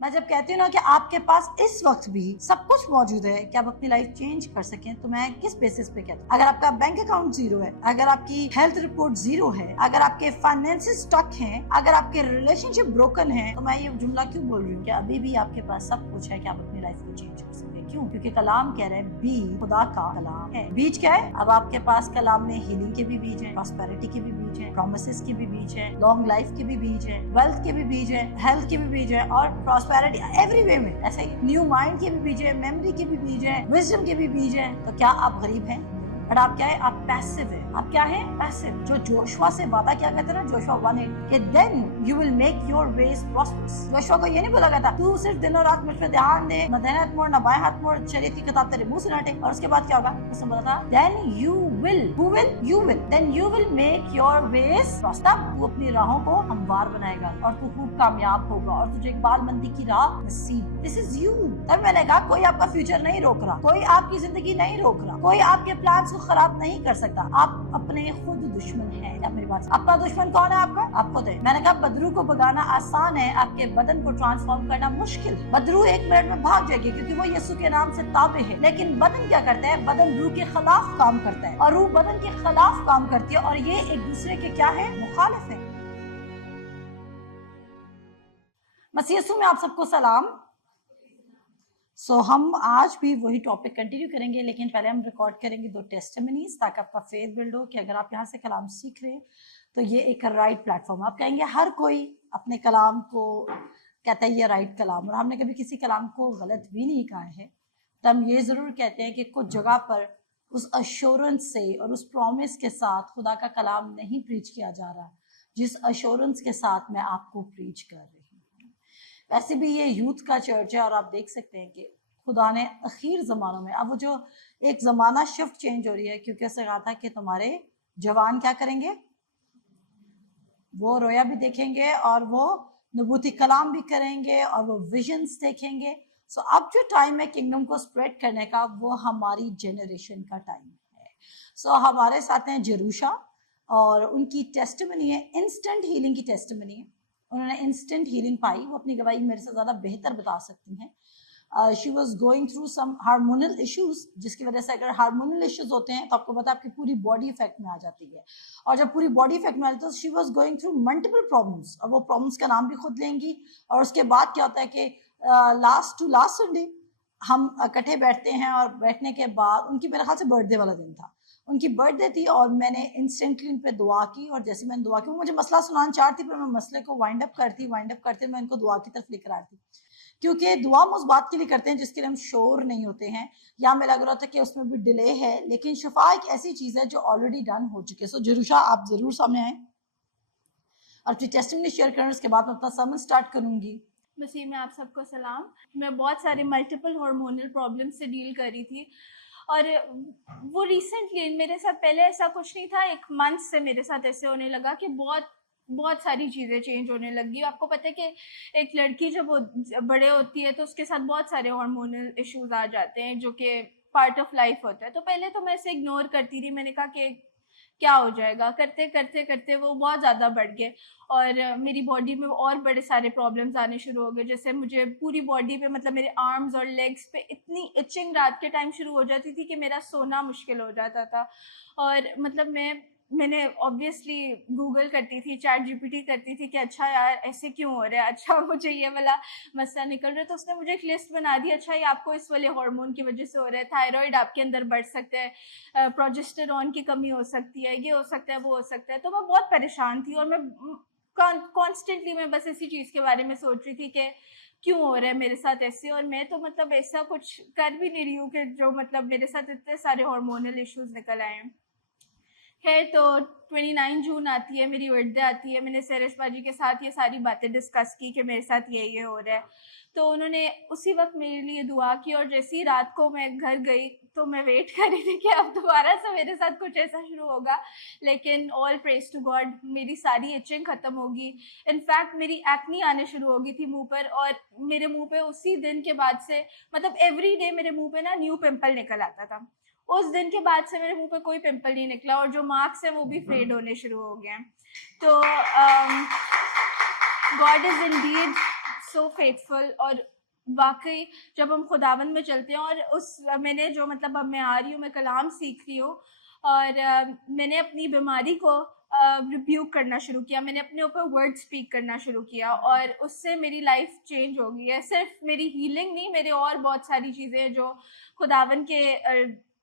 मैं जब कहती हूँ ना कि आपके पास इस वक्त भी सब कुछ मौजूद है कि आप अपनी लाइफ चेंज कर सकें, तो मैं किस बेसिस पे कहती हूँ? अगर आपका बैंक अकाउंट जीरो है, अगर आपकी हेल्थ रिपोर्ट जीरो है, अगर आपके फाइनेंसेस स्टक हैं, अगर आपके रिलेशनशिप ब्रोकन है, तो मैं ये जुमला क्यों बोल रही हूँ कि अभी भी आपके पास सब कुछ है कि आप अपनी लाइफ को चेंज कर सकें। क्यों? क्योंकि कलाम कह रहे हैं बी खुदा का कलाम है। बीज क्या है? अब आपके पास कलाम में हीलिंग के भी बीज है, प्रॉस्पेरिटी के भी बीज है, प्रोमिसेस के भी बीज है, लॉन्ग लाइफ के भी बीज है, वेल्थ के भी बीज है, हेल्थ के भी बीज है, और प्रॉस्पेरिटी एवरी वे में ऐसे ही न्यू माइंड के भी बीज है, मेमोरी के भी बीज है, विजडम के भी बीज है। तो क्या आप गरीब हैं? बट आप क्या है? आप पैसिव है। आप क्या है? पैसिव। जो जोशुआ से वादा क्या कहते हैं ना, जोशुआ 1:8 कि then you will make your ways prosperous. Joshua को ये नहीं बोला गया था तू सिर्फ दिन और रात मुझ पे ध्यान दे, न दाहिने हाथ मोड़ न बाएं हाथ मोड़, शरीयत की किताब तेरे मुंह से ना हटे। और उसके बाद क्या होगा? उसने बोला था then you will, who will? You will, then you will make your ways prosper. तू अपनी राहों को हमवार बनाएगा और तू खूब कामयाब होगा और तुझे इकबालमंदी की राह नसीब। This is you. तब मैंने कहा कोई आपका फ्यूचर नहीं रोक रहा, कोई आपकी जिंदगी नहीं रोक रहा, कोई आपके प्लान्स को खराब नहीं कर सकता। आप अपने खुद दुश्मन हैं। आप मेरी बात, आपका दुश्मन कौन है? आपका आप खुद है। मैंने कहा बदरू को भगाना आसान है, आपके बदन को ट्रांसफॉर्म करना मुश्किल। बदरू 1 मिनट में भाग जाएगी क्योंकि वो यीशु के नाम से ताबे है, लेकिन बदन क्या करता है? बदन रूह के खिलाफ काम करता है और रूह बदन के खिलाफ काम करती है, और ये एक दूसरे के क्या है? मुखालिफ है। मसीह यीशु में आप सबको सलाम। हम आज भी वही टॉपिक कंटिन्यू करेंगे, लेकिन पहले हम रिकॉर्ड करेंगे 2 टेस्टिमनीज ताकि आपका फेथ बिल्ड हो कि अगर आप यहाँ से कलाम सीख रहे हैं तो ये एक राइट प्लेटफॉर्म। आप कहेंगे हर कोई अपने कलाम को कहता है ये राइट कलाम, और हमने कभी किसी कलाम को गलत भी नहीं कहा है। तो हम ये ज़रूर कहते हैं कि कुछ जगह पर उस अश्योरेंस से और उस प्रॉमिस के साथ खुदा का कलाम नहीं प्रीच किया जा रहा जिस अश्योरेंस के साथ मैं आपको प्रीच कर रही हूँ। वैसे भी ये यूथ का चर्च है और आप देख सकते हैं कि खुदा ने आखिर ज़मानों में, अब वो जो एक ज़माना शिफ्ट चेंज हो रही है, क्योंकि उससे कहा था कि तुम्हारे जवान क्या करेंगे? वो रोया भी देखेंगे और वो नबूती कलाम भी करेंगे और वो विजन्स देखेंगे। सो अब जो टाइम है किंगडम को स्प्रेड करने का, वो हमारी जनरेशन का टाइम है। सो हमारे साथ हैं जरूशा और उनकी टेस्टिमनी है, इंस्टेंट हीलिंग की टेस्टिमनी है। उन्होंने इंस्टेंट हीलिंग पाई। वो अपनी गवाही मेरे से ज़्यादा बेहतर बता सकती हैं। She was going through some hormonal issues, जिसकी वजह से अगर हार्मोनल इश्यूज होते हैं तो आपको पता है आपकी पूरी बॉडी इफेक्ट में आ जाती है, और जब पूरी बॉडी इफेक्ट में आ जाती है तो she was going through multiple problems. और वो प्रॉब्लम्स का नाम भी खुद लेंगी। और उसके बाद क्या होता है कि लास्ट संडे हम इकट्ठे बैठते हैं, और बैठने के बाद उनकी मेरे ख्याल से बर्थडे वाला दिन था, उनकी बर्थडे थी, और मैंने इंस्टेंटली उन पर दुआ की। और जैसे मैंने दुआ की, वो मुझे मसला सुनाना चाहती, पर मैं मसले को वाइंड अप करती मैं इनको दुआ की तरफ लेकर आती, क्योंकि दुआ हम उस बात के लिए करते हैं जिसके लिए हम श्योर नहीं होते हैं, या हमें लग रहा था कि उसमें भी डिले है, लेकिन शिफा एक ऐसी चीज है जो ऑलरेडी डन हो चुकी है। सो जरूशा, आप जरूर सामने आए और अपनी टेस्टिमनी शेयर करें। उसके बाद मैं अपना सर्मन स्टार्ट करूंगी। मसीह में आप सबको सलाम। मैं बहुत सारे मल्टीपल हार्मोनल प्रॉब्लम से डील कर रही थी, और वो रिसेंटली मेरे साथ, पहले ऐसा कुछ नहीं था, 1 मंथ से मेरे साथ ऐसे होने लगा कि बहुत सारी चीज़ें चेंज होने लगी। आपको पता है कि एक लड़की जब बड़े होती है तो उसके साथ बहुत सारे हार्मोनल इश्यूज आ जाते हैं जो कि पार्ट ऑफ लाइफ होता है। तो पहले तो मैं इसे इग्नोर करती रही, मैंने कहा कि क्या हो जाएगा, करते करते करते वो बहुत ज़्यादा बढ़ गए, और मेरी बॉडी में और बड़े सारे प्रॉब्लम्स आने शुरू हो गए। जैसे मुझे पूरी बॉडी पे, मतलब मेरे आर्म्स और लेग्स पे इतनी इचिंग रात के टाइम शुरू हो जाती थी कि मेरा सोना मुश्किल हो जाता था। और मतलब मैंने ऑब्वियसली गूगल करती थी, चैट जीपीटी करती थी कि अच्छा यार ऐसे क्यों हो रहा है, अच्छा मुझे ये वाला मसला निकल रहा है। तो उसने मुझे एक लिस्ट बना दी, अच्छा ये आपको इस वाले हार्मोन की वजह से हो रहा है, थायराइड आपके अंदर बढ़ सकता है, प्रोजेस्टेरॉन की कमी हो सकती है, ये हो सकता है, वो हो सकता है। तो मैं बहुत परेशान थी, और मैं कॉन्स्टेंटली मैं बस इसी चीज़ के बारे में सोच रही थी कि क्यों हो रहा है मेरे साथ ऐसे, और मैं तो मतलब ऐसा कुछ कर भी नहीं रही हूँ कि जो मतलब मेरे साथ इतने सारे हार्मोनल इश्यूज निकल आए हैं। खैर, तो 29 जून आती है, मेरी बर्थडे आती है। मैंने सैरश बाजी के साथ ये सारी बातें डिस्कस की कि मेरे साथ ये हो रहा है, तो उन्होंने उसी वक्त मेरे लिए दुआ की। और जैसी ही रात को मैं घर गई तो मैं वेट कर रही थी कि अब दोबारा से मेरे साथ कुछ ऐसा शुरू होगा, लेकिन ऑल प्रेज टू गॉड, मेरी सारी इचिंग ख़त्म होगी। इनफैक्ट मेरी एक्नी आने शुरू हो गई थी मुंह पर, और मेरे मुंह पे उसी दिन के बाद से, मतलब एवरी डे मेरे मुंह पे ना न्यू पिंपल निकल आता था। उस दिन के बाद से मेरे मुंह पे कोई पिंपल नहीं निकला, और जो मार्क्स हैं वो भी फेड होने शुरू हो गए हैं। तो God is Indeed so faithful. और वाकई जब हम खुदावंद में चलते हैं, और उस मैंने जो मतलब अब मैं आ रही हूँ, मैं कलाम सीख रही हूँ, और मैंने अपनी बीमारी को रिब्यूक करना शुरू किया, मैंने अपने ऊपर वर्ड स्पीक करना शुरू किया, और उससे मेरी लाइफ चेंज हो गई है। सिर्फ मेरी हीलिंग नहीं, मेरे और बहुत सारी चीज़ें जो खुदावन के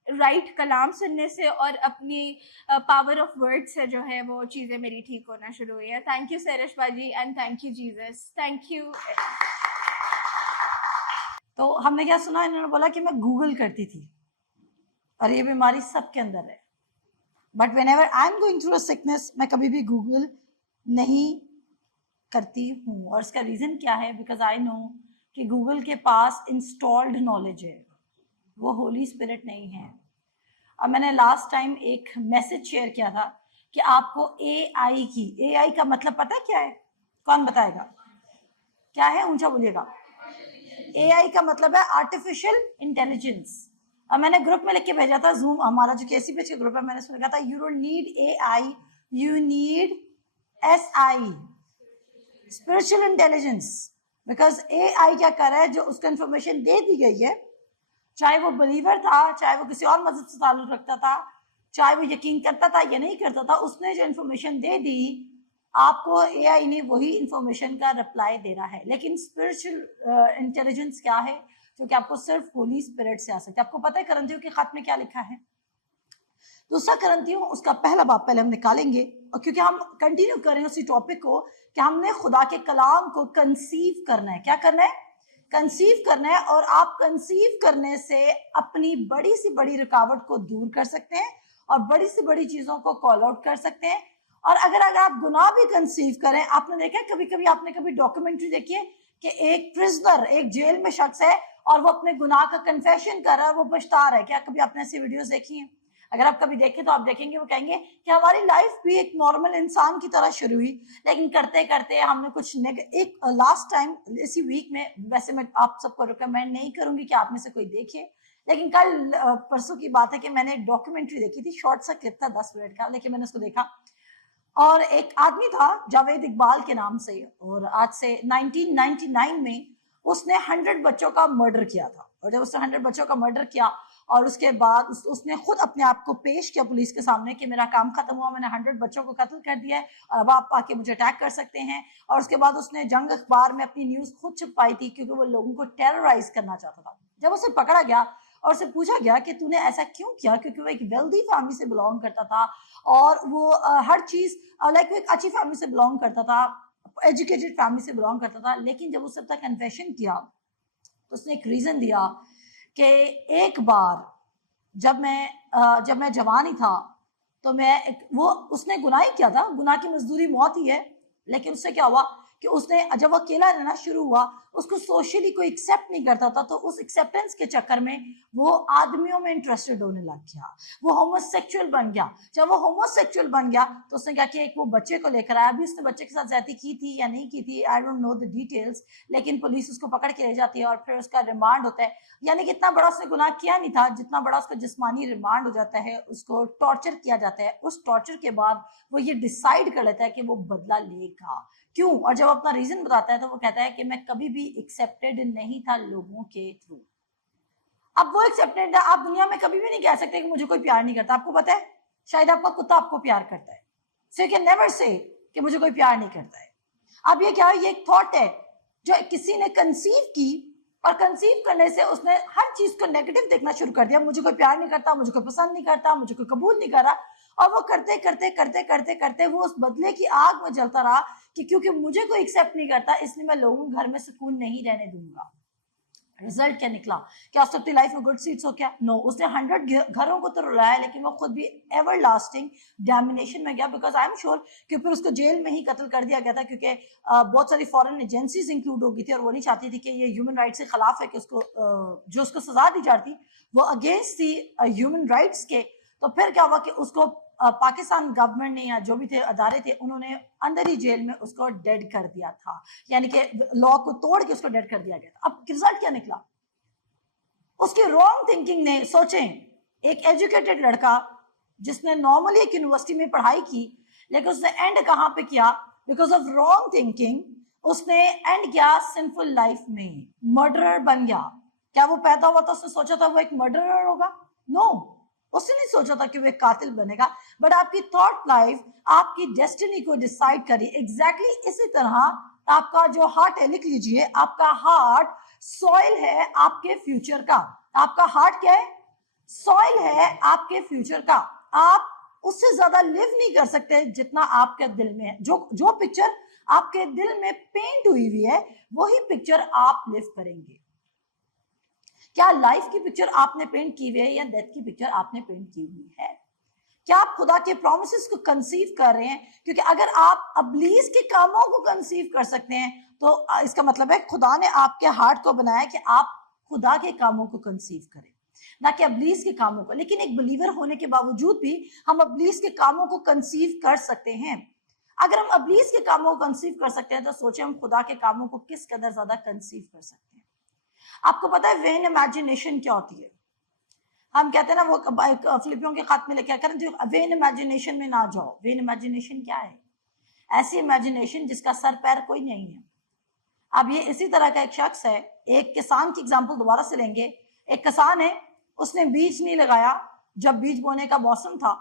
राइट कलाम सुनने से और अपनी पावर ऑफ वर्ड से जो है वो चीज़ें मेरी ठीक होना शुरू हुई है। थैंक यू सैरश बाजी, and thank you Jesus, thank you. तो हमने क्या सुना, इन्होंने बोला कि मैं गूगल करती थी और ये बीमारी सबके अंदर है, but when ever I am going through a sickness मैं कभी भी गूगल नहीं करती हूँ। और इसका रीजन क्या है? बिकॉज आई नो कि गूगल के पास इंस्टॉल्ड नॉलेज है, वो होली स्पिरिट नहीं है। अब मैंने लास्ट टाइम एक मैसेज शेयर किया था कि आपको AI की, AI का मतलब पता है क्या है? कौन बताएगा? क्या है? ऊंचा बोलिएगा। AI का मतलब है आर्टिफिशियल इंटेलिजेंस। अब मैंने ग्रुप में लिख के भेजा था, जूम हमारा जो KCPH का ग्रुप है, मैंने उसमें लिखा था you don't need AI, you need SI, spiritual intelligence. Because AI क्या कर रहा है, जो उसको इंफॉर्मेशन दे दी गई है, चाहे वो बिलीवर था, चाहे वो किसी और मजहब से ताल्लुक रखता था, चाहे वो यकीन करता था या नहीं करता था, उसने जो इन्फॉर्मेशन दे दी आपको, AI ने वही इंफॉर्मेशन का रिप्लाई दे रहा है। लेकिन स्पिरिचुअल इंटेलिजेंस क्या है, जो कि आपको सिर्फ होली स्पिरिट से आ सकता है। आपको पता है करंथियों के खत में क्या लिखा है? दूसरा करंथियों उसका पहला बाब पहले हम निकालेंगे, और क्योंकि हम कंटिन्यू करें उसी टॉपिक को कि हमने खुदा के कलाम को कंसीव करना है। क्या करना है? कंसीव करना है। और आप कंसीव करने से अपनी बड़ी से बड़ी रुकावट को दूर कर सकते हैं और बड़ी से बड़ी चीजों को कॉल आउट कर सकते हैं। और अगर आप गुनाह भी कंसीव करें, आपने देखा है कभी कभी, आपने कभी डॉक्यूमेंट्री देखी है कि एक प्रिजनर, एक जेल में शख्स है और वो अपने गुनाह का कन्फेशन कर रहा है, वो पछता रहा है। क्या कभी आपने ऐसी वीडियोस देखी हैं? अगर आप कभी देखें तो आप देखेंगे वो कहेंगे कि हमारी लाइफ भी एक नॉर्मल इंसान की तरह शुरू हुई, लेकिन करते करते हमने कुछ एक लास्ट टाइम इसी वीक में, वैसे मैं आप सबको रिकमेंड नहीं करूंगी कि आप में से कोई देखे, लेकिन कल परसों की बात है कि मैंने एक डॉक्यूमेंट्री देखी थी, शॉर्ट सा क्लिप था 10 मिनट का, लेकिन मैंने उसको देखा। और एक आदमी था जावेद इकबाल के नाम से, और आज से 1999 में उसने 100 बच्चों का मर्डर किया था। और जब उसने 100 बच्चों का मर्डर किया और उसके बाद उसने खुद अपने आप को पेश किया पुलिस के सामने कि मेरा काम खत्म हुआ, मैंने 100 बच्चों को कत्ल कर दिया है और अब आप आके मुझे अटैक कर सकते हैं। और उसके बाद उसने जंग अखबार में अपनी न्यूज खुद छुपाई थी, क्योंकि वो लोगों को टेरराइज करना चाहता था। जब उसे पकड़ा गया और उसे पूछा गया कि तूने ऐसा क्यों किया, क्योंकि वो एक वेल्दी फैमिली से बिलोंग करता था और वो हर चीज लाइक वो एक अच्छी फैमिली से बिलोंग करता था, एजुकेटेड फैमिली से बिलोंग करता था। लेकिन जब उसने अपना कन्फेशन किया तो उसने एक रीजन दिया कि एक बार जब मैं जवान ही था तो वो उसने गुनाह ही किया था, गुनाह की मजदूरी मौत ही है। लेकिन उससे क्या हुआ कि उसने जब वो अकेला रहना शुरू हुआ, उसको सोशली कोई एक्सेप्ट नहीं करता था, तो उस एक्सेप्टेंस के चक्कर में वो आदमियों में इंटरेस्टेड होने लग गया, वो होमोसेक्सुअल बन गया। जब वो होमोसेक्सुअल बन गया तो उसने क्या किया, एक वो बच्चे को लेकर आया। अभी उसने बच्चे के साथ ज्यादती की थी या नहीं की थी, I don't know the details, लेकिन पुलिस उसको पकड़ के ले जाती है और फिर उसका रिमांड होता है। यानी कि इतना बड़ा उसने गुनाह किया नहीं था जितना बड़ा उसका जिस्मानी रिमांड हो जाता है, उसको टॉर्चर किया जाता है। उस टॉर्चर के बाद वो ये डिसाइड कर लेता है कि वो बदला लेगा। क्यों? और जब अपना रीजन बताता है तो वो कहता है कि मैं कभी भी एक्सेप्टेड नहीं था लोगों के थ्रू। अब वो एक्सेप्टेड है, आप दुनिया में कभी भी नहीं कह सकते कि मुझे कोई प्यार नहीं करता। आपको पता है, शायद आपका कुत्ता आपको प्यार करता है, so you can never say कि मुझे कोई प्यार नहीं करता है। अब ये क्या है? ये एक थॉट है जो किसी ने कंसीव की, और कंसीव करने से उसने हर चीज को नेगेटिव देखना शुरू कर दिया। मुझे कोई प्यार नहीं करता, मुझे कोई पसंद नहीं करता, मुझे कोई कबूल नहीं कर रहा। और वो करते करते करते करते करते वो उस बदले की आग में जलता रहा कि क्योंकि मुझे कोई एक्सेप्ट नहीं करता इसलिए मैं लोगों के घर में सुकून नहीं रहने दूंगा। रिजल्ट क्या निकला? क्या उसने अपनी लाइफ में गुड सीड्स हो? क्या नो, उसने 100 घरों को तो रुलाया, लेकिन वो खुद भी एवर लास्टिंग डैमिनेशन में गया। बिकॉज आई एम श्योर कि फिर उसको जेल में ही कत्ल कर दिया गया था, क्योंकि बहुत सारी फॉरेन एजेंसीज इंक्लूड हो गई थी और वो नहीं चाहती थी कि ये ह्यूमन राइट्स के खिलाफ है कि उसको जो उसको सजा दी जाती वो अगेंस्ट थी ह्यूमन राइट्स के। तो फिर क्या हुआ कि उसको पाकिस्तान गवर्नमेंट ने या जो भी थे अदारे थे, उन्होंने अंदर ही जेल में उसको डेड कर दिया था, यानी कि लॉ को तोड़ के उसको डेड कर दिया गया था। अब रिजल्ट क्या निकला? उसकी रॉन्ग थिंकिंग ने, सोचें, एक एजुकेटेड लड़का जिसने नॉर्मली एक यूनिवर्सिटी में पढ़ाई की, लेकिन उसने एंड कहां पे किया? बिकॉज ऑफ रॉन्ग थिंकिंग उसने एंड किया सिंफुल लाइफ में, मर्डरर बन गया। क्या वो पैदा हुआ था उसने सोचा था वो एक मर्डरर होगा? नो, उसने नहीं सोचा था कि वो एक कातिल बनेगा। बट आपकी थॉट लाइफ आपकी डेस्टिनी को डिसाइड करी। एग्जैक्टली इसी तरह आपका जो हार्ट है, लिख लीजिए, आपका हार्ट सॉइल है आपके फ्यूचर का। आपका हार्ट क्या है? सॉइल है आपके फ्यूचर का। आप उससे ज्यादा लिव नहीं कर सकते जितना आपके दिल में है। जो पिक्चर आपके दिल में पेंट हुई है वही पिक्चर आप लिव करेंगे। क्या लाइफ की पिक्चर आपने पेंट की हुई है या डेथ की पिक्चर आपने पेंट की हुई है? क्या आप खुदा के प्रोमिसेस को कंसीव कर रहे हैं? क्योंकि अगर आप अब्लीस के कामों को कंसीव कर सकते हैं तो इसका मतलब है खुदा ने आपके हार्ट को बनाया कि आप खुदा के कामों को कंसीव करें, ना कि अब्लीस के कामों को। लेकिन एक बिलीवर होने के बावजूद भी हम अब्लीस के कामों को कंसीव कर सकते हैं। अगर हम अब्लीस के कामों को कंसीव कर सकते हैं तो सोचे हम खुदा के कामों को किस कदर ज्यादा कंसीव कर सकते हैं। आपको पता है वेन इमेजिनेशन क्या होती है? हम कहते हैं ना, वो फिलिपियों के खात में लिखा करें जो वेन इमेजिनेशन में ना जाओ। वेन इमेजिनेशन क्या है? ऐसी इमेजिनेशन जिसका सर पैर कोई नहीं है। अब ये इसी तरह का एक शख्स है, एक किसान की एग्जांपल दोबारा से लेंगे। एक किसान है, उसने बीज नहीं लगाया जब बीज बोने का मौसम था।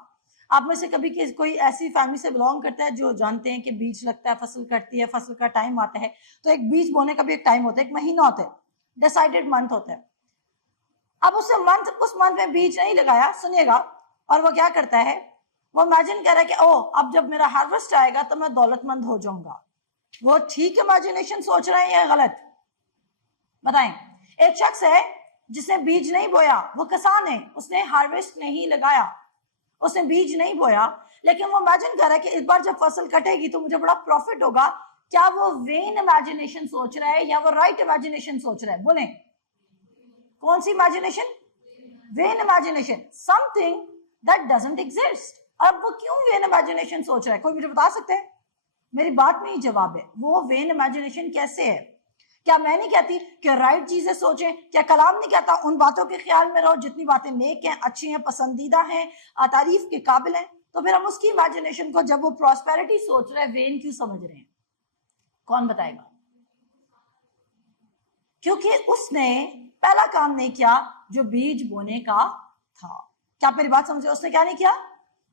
आप में से कभी कोई ऐसी फैमिली से बिलोंग करता है जो जानते हैं कि बीज लगता है, फसल कटती है, फसल का टाइम आता है। तो एक बीज बोने का भी एक टाइम होता है, एक महीना होता है, डिसाइडेड मंथ होता है। अब उस मंथ में बीज नहीं लगाया, सुनिएगा, और वो क्या करता है, वो इमेजिन कर रहा है कि ओ अब जब मेरा हार्वेस्ट आएगा तो मैं दौलतमंद हो जाऊंगा। वो ठीक इमेजिनेशन सोच रहे हैं या गलत? बताएं। एक शख्स है जिसने बीज नहीं बोया, वो किसान है, उसने हार्वेस्ट नहीं लगाया, उसने बीज नहीं बोया, लेकिन वो इमेजिन कर रहा है कि इस बार जब फसल कटेगी तो मुझे बड़ा प्रॉफिट होगा। क्या वो वेन इमेजिनेशन सोच रहा है या वो राइट इमेजिनेशन सोच रहा है? बोले कौन सी imagination? When imagination, something that doesn't exist. अब वो क्यों वेन इमेजिनेशन सोच रहा है? कोई मुझे बता सकते हैं? मेरी बात में ही जवाब है। वो वेन इमेजिनेशन कैसे है? क्या मैं नहीं कहती कि राइट चीजें सोचें? क्या कलाम नहीं कहता उन बातों के ख्याल में रहो जितनी बातें नेक हैं, अच्छी हैं, पसंदीदा हैं, तारीफ के काबिल हैं? तो फिर हम उसकी इमेजिनेशन को, जब वो प्रॉस्पेरिटी सोच रहे हैं, वेन क्यों समझ रहे हैं? कौन बताएगा? क्योंकि उसने पहला काम नहीं किया जो बीज बोने का था। क्या आप मेरी बात समझे? उसने क्या नहीं किया?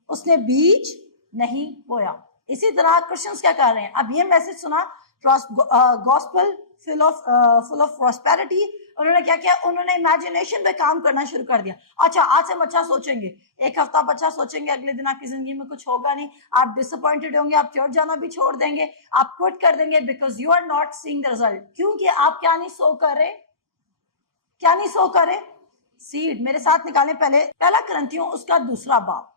उसने बीज नहीं बोया। इसी तरह क्रिश्चियंस क्या कर रहे हैं? अब ये मैसेज सुना, गॉस्पेल फुल ऑफ प्रॉस्पेरिटी, उन्होंने क्या किया? उन्होंने इमेजिनेशन पे काम करना शुरू कर दिया। अच्छा, आज से हम अच्छा सोचेंगे, एक हफ्ता आप अच्छा सोचेंगे, अगले दिन आपकी जिंदगी में कुछ होगा नहीं, आप डिसअपॉइंटेड होंगे, आप चर्च जाना भी छोड़ देंगे, आप क्विट कर देंगे, because you are not seeing the result. क्योंकि आप क्या नहीं सो कर रहे? क्या नहीं सो कर रहे? सीड। मेरे साथ निकालें पहले पहला करंथियों उसका दूसरा बाब।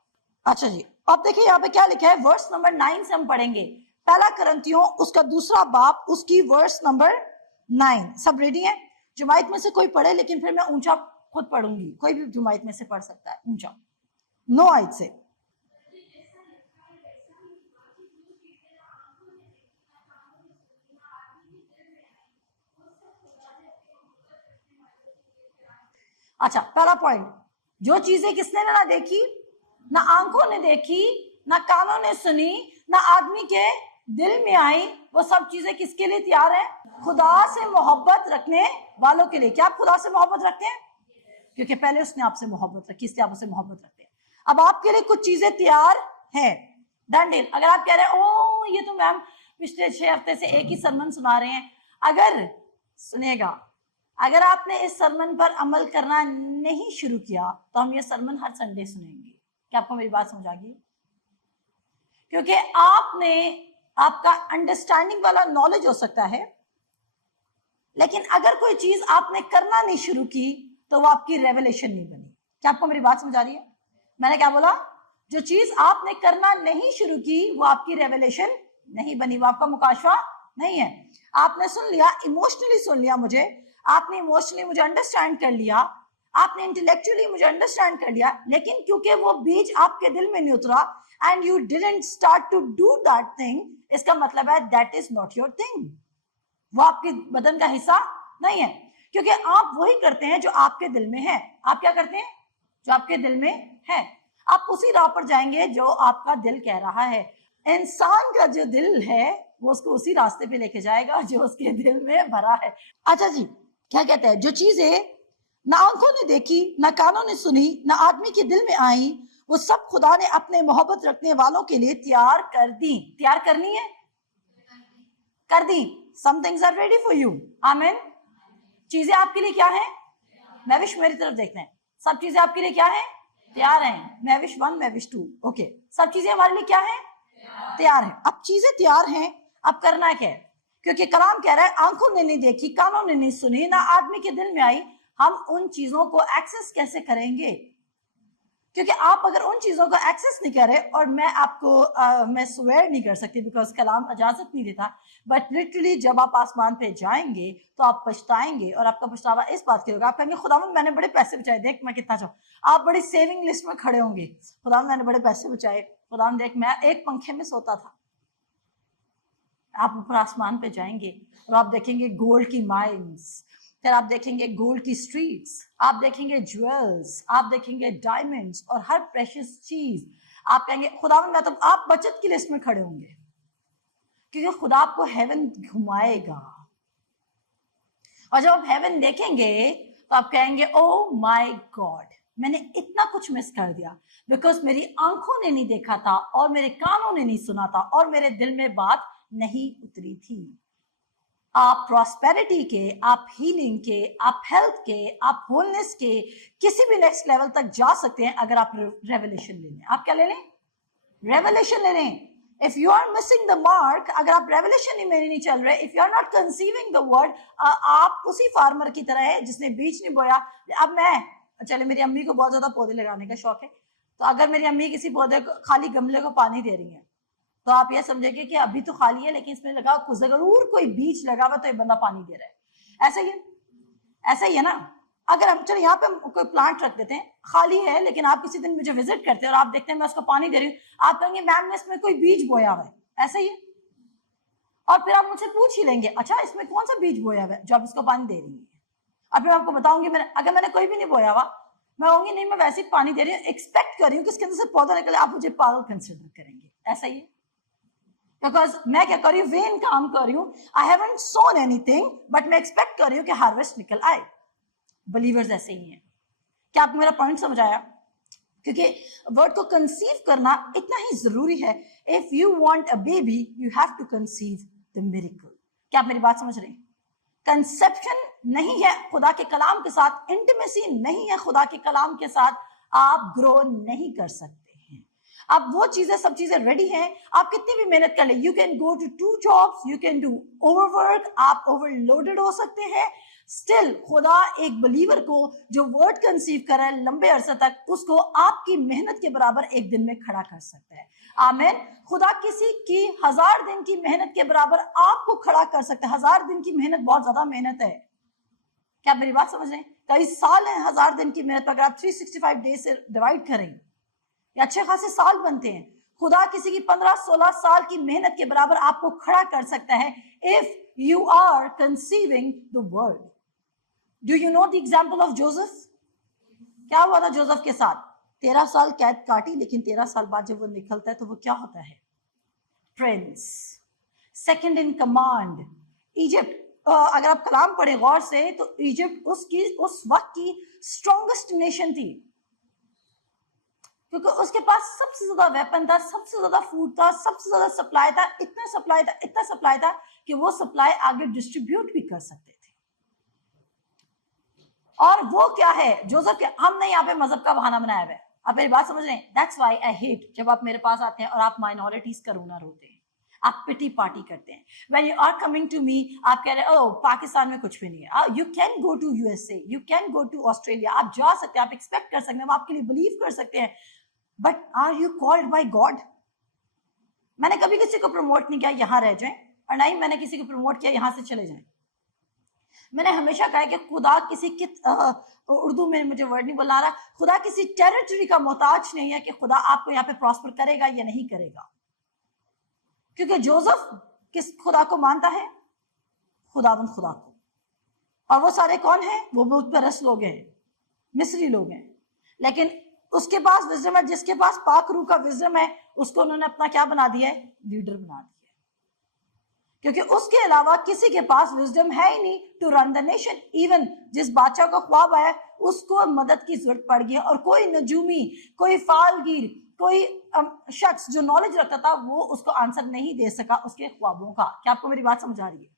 अच्छा जी, अब देखिए यहाँ पे क्या लिखा है, वर्स नंबर 9 से हम पढ़ेंगे। पहला करंथियों उसका दूसरा बाब, उसकी वर्स नंबर 9। सब रेडी है? जुमाइत में से कोई पढ़े, लेकिन फिर मैं ऊंचा खुद पढ़ूंगी, कोई भी जुमाइत में से पढ़ सकता है ऊंचा, 9 आयत से। अच्छा, पहला पॉइंट, जो चीजें किसने ना देखी, ना आंखों ने देखी, ना कानों ने सुनी, ना आदमी के दिल में आई, वो सब चीजें किसके लिए तैयार है? खुदा से मोहब्बत रखने वालों के लिए। क्या आप खुदा से मोहब्बत रखते हैं? क्योंकि पहले उसने आपसे मोहब्बत रखी, इसलिए आप उससे मोहब्बत रखते हैं। अब आपके लिए कुछ चीजें तैयार है। डंडेल, अगर आप कह रहे हैं ओ ये तो मैम पिछले 6 हफ्ते से एक ही सरमन सुना रहे हैं, अगर सुनेगा, अगर आपने इस सरमन पर अमल करना नहीं शुरू किया तो हम ये सरमन हर संडे सुनेंगे। क्या आपको मेरी बात समझ आ गई? क्योंकि आपका अंडरस्टैंडिंग वाला नॉलेज हो सकता है, लेकिन अगर कोई चीज आपने करना नहीं शुरू की तो वो आपकी रेवलेशन नहीं बनी। क्या आपको मेरी बात समझ आ रही है? मैंने क्या बोला? जो चीज आपने करना नहीं शुरू की वो आपकी रेवलेशन नहीं बनी, वो आपका मुकाशवा नहीं है। आपने सुन लिया, इमोशनली सुन लिया मुझे, आपने इमोशनली मुझे अंडरस्टैंड कर लिया, आपने इंटेलेक्चुअली मुझे अंडरस्टैंड कर लिया, लेकिन क्योंकि वो बीज आपके दिल में नहीं उतरा and you didn't start to do that thing, इसका मतलब है that is not your thing. वो आपके बदन का हिस्सा नहीं है, क्योंकि आप वही करते हैं जो आपके दिल में है। आप क्या करते हैं? जो आपके दिल में है। आप उसी राह पर जाएंगे जो आपका दिल कह रहा है। इंसान का जो दिल है वो उसको उसी रास्ते पे लेके जाएगा जो उसके दिल में भरा है। अच्छा जी, क्या कहते हैं, जो चीजें ना आंखों ने देखी, ना कानों ने सुनी, ना आदमी के दिल में आई, वो सब खुदा ने अपने मोहब्बत रखने वालों के लिए तैयार कर दी। तैयार करनी है, कर दी। Some things are ready for you. आमीन। चीजें आपके लिए क्या है? महविश मेरी तरफ देखते हैं। सब चीजें आपके लिए क्या है? तैयार हैं। महविश 1, महविश 2। ओके, सब चीजें हमारे लिए क्या है? तैयार है। अब चीजें तैयार हैं, अब करना क्या है? क्योंकि कलाम कह रहा है आंखों ने नहीं देखी, कानों ने नहीं सुनी, ना आदमी के दिल में आई, हम उन चीजों को एक्सेस कैसे करेंगे? क्योंकि आप अगर उन चीजों को एक्सेस नहीं करें, और मैं आपको मैं स्वेयर नहीं कर सकती बिकॉज कलाम इजाजत नहीं देता, बट लिटरली जब आप आसमान पे जाएंगे तो आप पछताएंगे, और आपका पछतावा इस बात की होगा, आप कहेंगे खुदावंद मैंने बड़े पैसे बचाए, देख मैं कितना चाहूँ। आप बड़ी सेविंग लिस्ट में खड़े होंगे, खुदावंद मैंने बड़े पैसे बचाए, खुदावंद देख मैं एक पंखे में सोता था। आप ऊपर आसमान पे जाएंगे और आप देखेंगे गोल्ड की माइन्स, फिर आप देखेंगे गोल्ड की स्ट्रीट्स, आप देखेंगे ज्वेल्स, आप देखेंगे डायमंड्स और हर प्रेशियस चीज। आप कहेंगे खुदावंद मैं तो, आप बचत की लिस्ट में खड़े होंगे, क्योंकि खुदा आपको हेवन घुमाएगा। और जब आप हेवन देखेंगे तो आप कहेंगे ओ माय गॉड, मैंने इतना कुछ मिस कर दिया, बिकॉज मेरी आंखों ने नहीं देखा था, और मेरे कानों ने नहीं सुना था, और मेरे दिल में बात नहीं उतरी थी। आप प्रॉस्पेरिटी के, आप हीलिंग के, आप हेल्थ के, आप होलनेस के किसी भी नेक्स्ट लेवल तक जा सकते हैं अगर आप रेवलेशन ले लें। आप क्या ले लें? रेवलेशन ले लें। If you are missing the mark, अगर आप रेवलेशन में नहीं चल रहे, if you are not conceiving the word, आप उसी फार्मर की तरह है जिसने बीज नहीं बोया। अब मैं, चले मेरी अम्मी को बहुत ज्यादा पौधे लगाने का शौक है, तो अगर मेरी अम्मी किसी पौधे को, खाली गमले को पानी दे रही है, तो आप ये समझेंगे कि अभी तो खाली है लेकिन इसमें लगा जरूर कोई बीज लगा हुआ, तो ये बंदा पानी दे रहा है। ऐसा ही है, ऐसा ही है ना। अगर हम चलो यहाँ पे हम कोई प्लांट रख देते हैं, खाली है, लेकिन आप किसी दिन मुझे विजिट करते हैं और आप देखते हैं मैं उसको पानी दे रही हूँ, आप कहेंगे मैम ने इसमें कोई बीज बोया हुआ है। ऐसा ही है। और फिर आप मुझसे पूछ ही लेंगे अच्छा इसमें कौन सा बीज बोया हुआ है जो आप इसको पानी दे रही है। और फिर आपको बताऊंगी मैंने, अगर मैंने कोई भी नहीं बोया हुआ, मैं कहूंगी नहीं मैं वैसे ही पानी दे रही हूँ, एक्सपेक्ट कर रही हूँ कि इसके अंदर से पौधा निकले, आप मुझे पागल कंसिडर करेंगे। ऐसा ही है, बिकॉज मैं क्या कर रही हूँ, वेन काम कर रही हूँ। I haven't seen anything, but मैं एक्सपेक्ट कर रही हूँ कि हार्वेस्ट निकल आए। बिलीवर्स ऐसे ही हैं। क्या आपको मेरा पॉइंट समझ आया? क्योंकि वर्ड को कंसीव करना इतना ही जरूरी है। If you want a baby you have to conceive the miracle. क्या आप मेरी बात समझ रहे हैं? कंसेप्शन नहीं है खुदा के कलाम के साथ, इंटीमेसी नहीं है खुदा के कलाम के साथ, आप ग्रो नहीं कर सकते हैं। अब वो चीजें, सब चीजें रेडी हैं, आप कितनी भी मेहनत कर ले, you can go to 2 jobs, you can do overwork, आप ओवरलोडेड हो सकते हैं, स्टिल खुदा एक बिलीवर को जो वर्ड कंसीव कर रहा है लंबे अरसे तक, उसको आपकी मेहनत के बराबर एक दिन में खड़ा कर सकता है। आमीन। खुदा किसी की 1000 दिन की मेहनत के बराबर आपको खड़ा कर सकता है। 1000 दिन की मेहनत बहुत ज्यादा मेहनत है। क्या आप मेरी बात समझ रहे हैं? कई साल है 1000 दिन की मेहनत, अगर आप 365 डेज से डिवाइड करें, ये अच्छे खासे साल बनते हैं। खुदा किसी की 15-16 साल की मेहनत के बराबर आपको खड़ा कर सकता है if you are conceiving the word. Do you know the example of Joseph? क्या हुआ था जोसेफ के साथ? 13 साल कैद काटी, लेकिन 13 साल बाद जब वो निकलता है तो वो क्या होता है? Prince, second in command. Egypt, अगर आप कलाम पढ़े गौर से तो इजिप्ट उसकी उस वक्त की स्ट्रॉन्गेस्ट नेशन थी, क्योंकि उसके पास सबसे ज्यादा वेपन था, सबसे ज्यादा फूड था, सबसे ज्यादा सप्लाई था, इतना सप्लाई था कि वो सप्लाई आगे डिस्ट्रीब्यूट भी कर सकते थे। और वो क्या है जोसेफ के, हमने यहाँ पे मजहब का बहाना बनाया हुआ है। आप मेरी बात समझ रहे हैं? दैट्स व्हाई आई हेट जब आप मेरे पास आते हैं और आप माइनॉरिटीज का रोना रोते हैं, आप पिटी पार्टी करते हैं। When you are coming to me, आप कह रहे हैं ओह पाकिस्तान में कुछ भी नहीं है, you can go to USA, you can go to Australia, आप जा सकते हैं, आप एक्सपेक्ट कर सकते हैं, हम आपके लिए बिलीव कर सकते हैं, but are you called by God? मैंने कभी किसी को प्रमोट नहीं किया यहां रह जाएं, और ना ही मैंने किसी को प्रमोट किया यहां से चले जाएं। मैंने हमेशा कहा कि खुदा किसी की, उर्दू में मुझे वर्ड नहीं बोलना रहा, खुदा किसी टेरिटरी का मोहताज नहीं है कि खुदा आपको यहाँ पे प्रॉस्पर करेगा या नहीं करेगा। क्योंकि जोसेफ किस खुदा को मानता है? खुदावंद खुदा को। और वो सारे कौन है? वो बहुत परस्त लोग हैं, मिस्री लोग हैं, लेकिन उसके पास विजडम है, जिसके पास पाक रूह का विजडम है उसको उन्होंने अपना क्या बना दिया है? लीडर बना दिया है। क्योंकि उसके अलावा किसी के पास विजडम है ही नहीं to run the nation. Even जिस बादशाह का ख्वाब आया उसको मदद की जरूरत पड़ गई, और कोई नजूमी, कोई फालगीर, कोई शख्स जो नॉलेज रखता था वो उसको आंसर नहीं दे सका उसके ख्वाबों का। क्या आपको मेरी बात समझ आ रही है?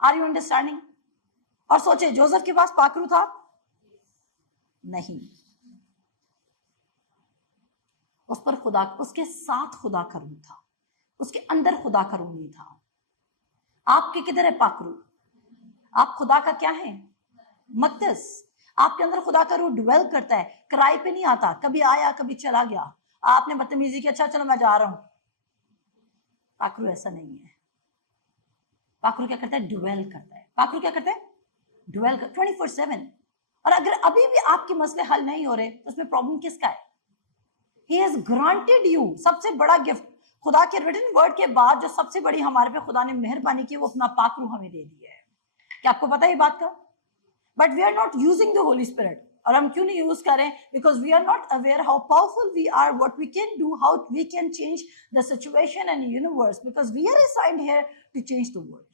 Are you understanding? और सोचे जोसेफ के पास पाखरू था? नहीं, उस पर खुदा, उसके साथ खुदा का रूह था, उसके अंदर खुदा का रूह नहीं था। आपके किधर है पाखरू? आप खुदा का क्या है? मकदस। आपके अंदर खुदा का रूह डिवेल करता है, किराए पे नहीं आता, कभी आया कभी चला गया। आपने बदतमीजी की, अच्छा चलो मैं जा रहा हूं। पाखरू ऐसा नहीं है। पाखरू क्या करता है? डिवेल करता है। पाखरू क्या करता है? डिवेल कर 24/7। और अगर अभी भी आपके मसले हल नहीं हो रहे तो उसमें प्रॉब्लम किसका है? He has granted you सबसे बड़ा गिफ्ट, खुदा के रिटन वर्ड के बाद जो सबसे बड़ी हमारे पे खुदा ने मेहरबानी की वो अपना पाक रूह हमें दे दिया है। क्या आपको पता है ये बात का? But we are not using the Holy Spirit. और हम क्यों नहीं यूज करें? Because we are not aware how powerful we are, what we can do, how we can change the situation and universe, because we are assigned here to change the world.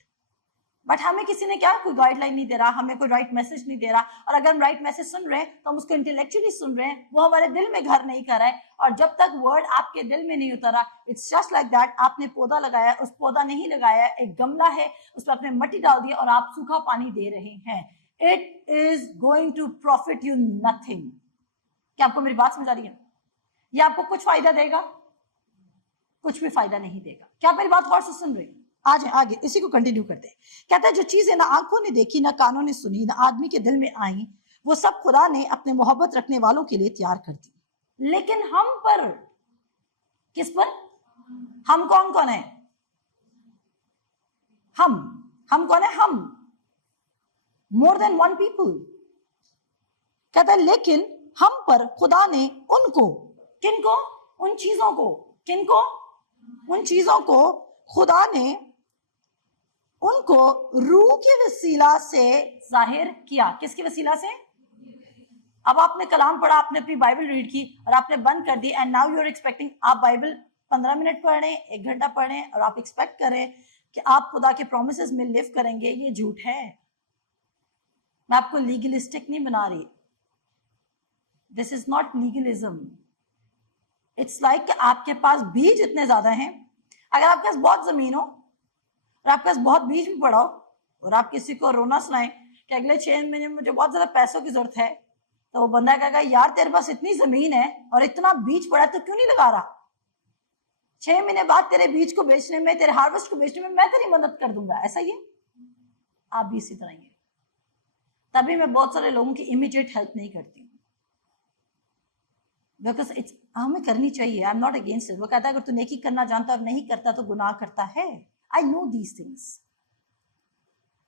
But हमें किसी ने क्या, कोई guideline नहीं दे रहा, हमें कोई right message नहीं दे रहा। और अगर हम राइट मैसेज सुन रहे हैं तो हम उसको इंटेलेक्चुअली सुन रहे हैं, वो हमारे दिल में घर नहीं कर रहा है। और जब तक वर्ड आपके दिल में नहीं उतरा, इट्स जस्ट लाइक दैट, आपने पौधा लगाया, उस पौधा नहीं लगाया, एक गमला है उस पर आपने मिट्टी डाल दी और आप सूखा पानी दे रहे हैं, it is going to profit you nothing. क्या आपको मेरी बात समझ आ रही है? ये आपको कुछ फायदा देगा? कुछ भी फायदा नहीं देगा। क्या आप मेरी बात गौर से सुन रहे हैं? आज आगे इसी को कंटिन्यू करते हैं। कहता है जो चीजें ना आंखों ने देखी, ना कानों ने सुनी, ना आदमी के दिल में आई, वो सब खुदा ने अपने मोहब्बत रखने वालों के लिए तैयार कर दी। लेकिन हम पर, किस पर? हम कौन कौन है? हम कौन है? हम मोर देन वन पीपल। कहता है लेकिन हम पर खुदा ने उनको, किनको? उन चीजों को, किनको? उन चीजों को खुदा ने उनको रूह के वसीला से जाहिर किया। किसके वसीला से? अब आपने कलाम पढ़ा, आपने अपनी बाइबल रीड की और आपने बंद कर दी, and now you are expecting, आप बाइबल 15 मिनट पढ़ रहे हैं, 1 घंटा पढ़ रहे हैं और आप एक्सपेक्ट करें कि आप खुदा के प्रोमिसेस में लिव करेंगे। ये झूठ है। मैं आपको लीगलिस्टिक नहीं बना रही, this is not legalism. It's like आपके पास बीज इतने ज्यादा हैं, अगर आपके पास बहुत जमीन हो और आपके पास बहुत बीज भी पड़ा हो और आप किसी को रोना सुनाएं कि अगले 6 महीने में मुझे बहुत ज्यादा पैसों की जरूरत है, तो वो बंदा कहेगा यार तेरे पास इतनी जमीन है और इतना बीज पड़ा है तो क्यों नहीं लगा रहा? 6 महीने बाद तेरे बीज को बेचने में, तेरे हार्वेस्ट को बेचने में मैं तेरी मदद कर दूंगा। ऐसा ही है, आप भी इसी तरह ही है। तभी मैं बहुत सारे लोगों की इमीडिएट हेल्प नहीं करती हूँ, बिकॉज इट्स, हमें करनी चाहिए। I am not against it. वो कहता है अगर तू नेकी करना जानता और नहीं करता तो गुनाह करता है। I know these things,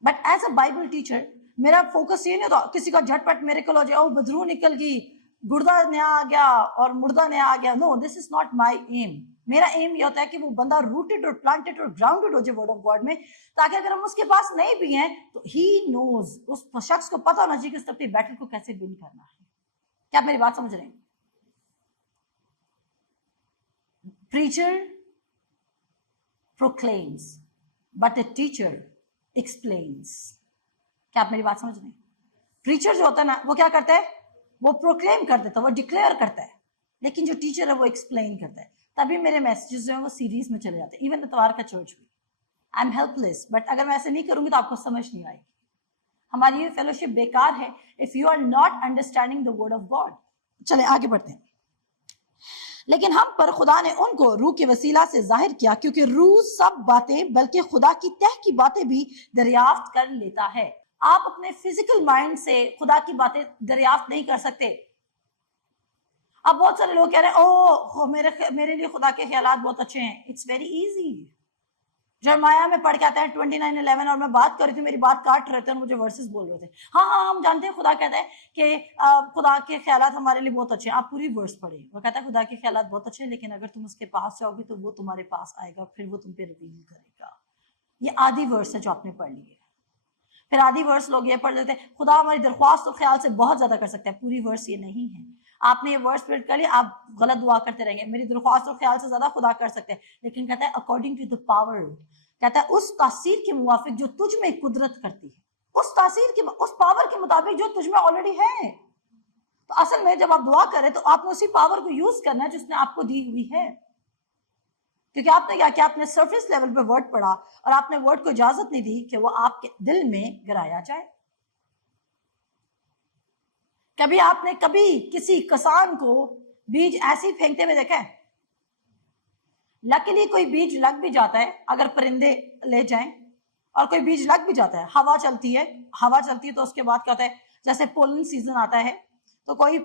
but as a Bible teacher मेरा फोकस ये नहीं होता किसी का झटपट मेरे को हो जाए, बदरू निकल गई, गुर्दा नया आ गया और मुर्दा नया आ गया। No, this is not my aim. मेरा एम ये होता है कि वो बंदा रूटेड और प्लांटेड और ग्राउंडेड हो जाए वर्ड ऑफ गॉड में, ताकि अगर हम उसके पास नहीं भी हैं तो ही नोज, उस शख्स को पता होना चाहिए कि उसने अपनी बैटल को कैसे विन करना है। क्या आप मेरी बात समझ रहे हैं? Preacher proclaims, but a teacher explains. क्या आप मेरी बात समझ रहे हैं? प्रीचर जो होता है ना, वो क्या करता है? वो प्रोक्लेम कर देता है, वो डिक्लेयर करता है, लेकिन जो टीचर है वो एक्सप्लेन करता है। तभी मेरे मैसेजेस जो है वो सीरीज में चले जाते हैं, इवन इतवार का चर्च भी। आई एम हेल्पलेस, बट अगर मैं ऐसे नहीं करूंगी तो आपको समझ नहीं आएगी। हमारी ये फेलोशिप बेकार है if you are not understanding the word of God. चले आगे बढ़ते हैं। लेकिन हम पर खुदा ने उनको रूह के वसीला से जाहिर किया, क्योंकि रूह सब बातें बल्कि खुदा की तह की बातें भी दरियाफ्त कर लेता है। आप अपने फिजिकल माइंड से खुदा की बातें दरियाफ्त नहीं कर सकते। अब बहुत सारे लोग कह रहे हैं ओ मेरे लिए खुदा के ख्यालात बहुत अच्छे हैं। It's very easy. जरमाया में पढ़ के आता है 29:11, और मैं बात कर रही थी, मेरी बात काट रहे थे और मुझे वर्सेस बोल रहे थे। हाँ हम जानते हैं, खुदा कहता है कि खुदा के ख्यालात हमारे लिए बहुत अच्छे हैं। आप पूरी वर्स पढ़े, वो कहता है खुदा के ख्यालात बहुत अच्छे हैं, लेकिन अगर तुम उसके पास जाओगे तो वो तुम्हारे पास आएगा, फिर वो तुम पे रिवील करेगा। ये आधी वर्स है जो आपने पढ़ ली है। फिर आधी वर्स लोग ये पढ़ लेते हैं खुदा हमारी दरख्वास्त और ख्याल से बहुत ज्यादा कर सकता है। पूरी वर्स ये नहीं है। आपने ये वर्स पढ़ कर लिया, आप गलत दुआ करते रहेंगे। मेरी दरख्वास्त और ख्याल से ज्यादा खुदा कर सकते हैं, लेकिन कहता है अकॉर्डिंग टू द पावर, कहता है उस तासीर के मुवाफिक जो तुझ में कुदरत करती है, उस तासीर के, उस पावर के मुताबिक जो तुझ में ऑलरेडी है। तो असल में जब आप दुआ करें तो आपने उसी पावर को यूज करना है जिसने आपको दी हुई है। क्योंकि आपने क्या किया, आपने सरफेस लेवल पे वर्ड पढ़ा और आपने वर्ड को इजाजत नहीं दी कि वो आपके दिल में गिराया जाए। कभी आपने कभी किसी किसान को बीज ऐसे ही फेंकते हुए देखा है? लकीली कोई बीज लग भी जाता है अगर परिंदे ले जाएं, और कोई बीज लग भी जाता है। हवा चलती है, हवा चलती है तो उसके बाद क्या होता है, जैसे पोलन सीजन आता है तो कोई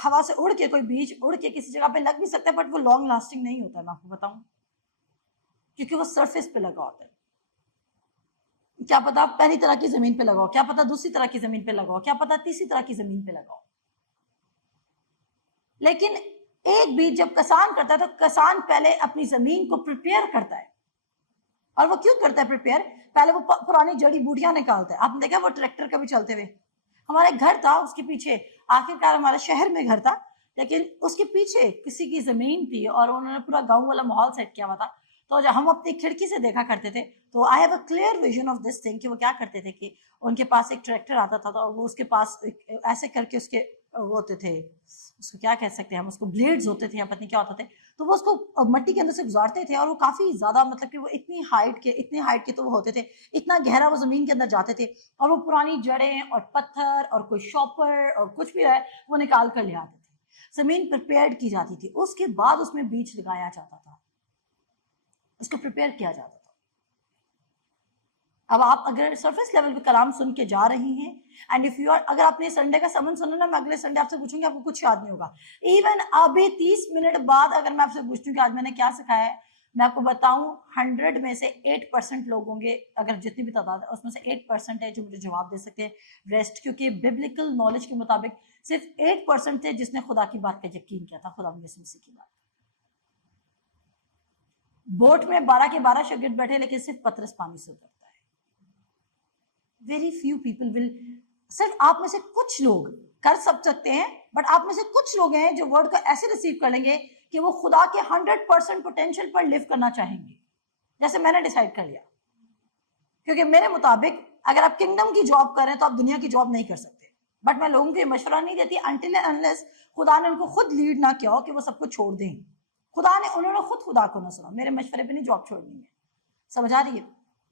हवा से उड़ के कोई बीज उड़ के किसी जगह पे लग भी सकता है, बट वो लॉन्ग लास्टिंग नहीं होता है, मैं आपको बताऊं, क्योंकि वो सरफेस पे लगा होता है। क्या पता पहली तरह की जमीन पे लगाओ, क्या पता दूसरी तरह की जमीन पे लगाओ, क्या पता तीसरी तरह की जमीन पे लगाओ। लेकिन एक बीज जब किसान करता है तो किसान पहले अपनी जमीन को प्रिपेयर करता है। और वो क्यों करता है प्रिपेयर? पहले वो पुरानी जड़ी बूटियां निकालता है। आपने देखा वो ट्रैक्टर कभी चलते हुए? हमारे घर था, उसके पीछे, आखिरकार हमारे शहर में घर था, लेकिन उसके पीछे किसी की जमीन थी और उन्होंने पूरा गांव वाला माहौल सेट किया हुआ था। तो जब हम अपनी खिड़की से देखा करते थे तो I have a clear vision of this thing कि वो क्या करते थे कि उनके पास एक ट्रैक्टर आता था तो वो उसके पास ऐसे करके उसके वो होते थे, उसको क्या कह सकते हैं हम, उसको ब्लेड्स होते थे या पता नहीं क्या होते थे, तो वो उसको मट्टी के अंदर से गुजारते थे और वो काफी ज्यादा, मतलब कि वो इतनी हाइट के तो वो होते थे, इतना गहरा वो जमीन के अंदर जाते थे और वो पुरानी जड़ें और पत्थर और कोई शॉपर और कुछ भी है वो निकाल कर ले आते थे। जमीन प्रिपेयर की जाती थी, उसके बाद उसमें बीज लगाया जाता था, उसको प्रिपेयर किया जाता था। अब आप अगर सरफेस लेवल पे कलाम सुन के जा रही हैं एंड इफ यू आर, अगर आपने संडे का समन सुना ना, मैं अगले संडे आपसे पूछूंगी, आपको कुछ याद नहीं होगा। इवन अभी 30 मिनट बाद अगर मैं आपसे पूछती हूँ कि आज मैंने क्या सिखाया है, मैं आपको बताऊं 100 में से 8% लोग होंगे, अगर जितनी भी तादाद है उसमें से 8% है जो मुझे जवाब दे सकते हैं। रेस्ट, क्योंकि बिब्लिकल नॉलेज के मुताबिक सिर्फ 8% थे जिसने खुदा की बात का यकीन किया था, खुदा मसीह की बात। बोट में 12 के 12 शागिर्द बैठे, लेकिन सिर्फ पतरस पानी से उतरता है। वेरी फ्यू पीपल विल, सिर्फ आप में से कुछ लोग कर सकते हैं, बट आप में से कुछ लोग हैं जो वर्ड को ऐसे रिसीव कर लेंगे कि वो खुदा के 100% पोटेंशियल पर लिव करना चाहेंगे, जैसे मैंने डिसाइड कर लिया। क्योंकि मेरे मुताबिक अगर आप किंगडम की जॉब कर रहे हैं तो आप दुनिया की जॉब नहीं कर सकते, बट मैं लोगों को मशवरा नहीं देती अनटिल एंड अनलेस खुदा ने उनको खुद लीड ना किया हो कि वो सब कुछ छोड़ दें। उन्होंने खुद खुदा को ना सुना, मेरे मशवरे पे नहीं जॉब छोड़नी है, समझ आ रही है?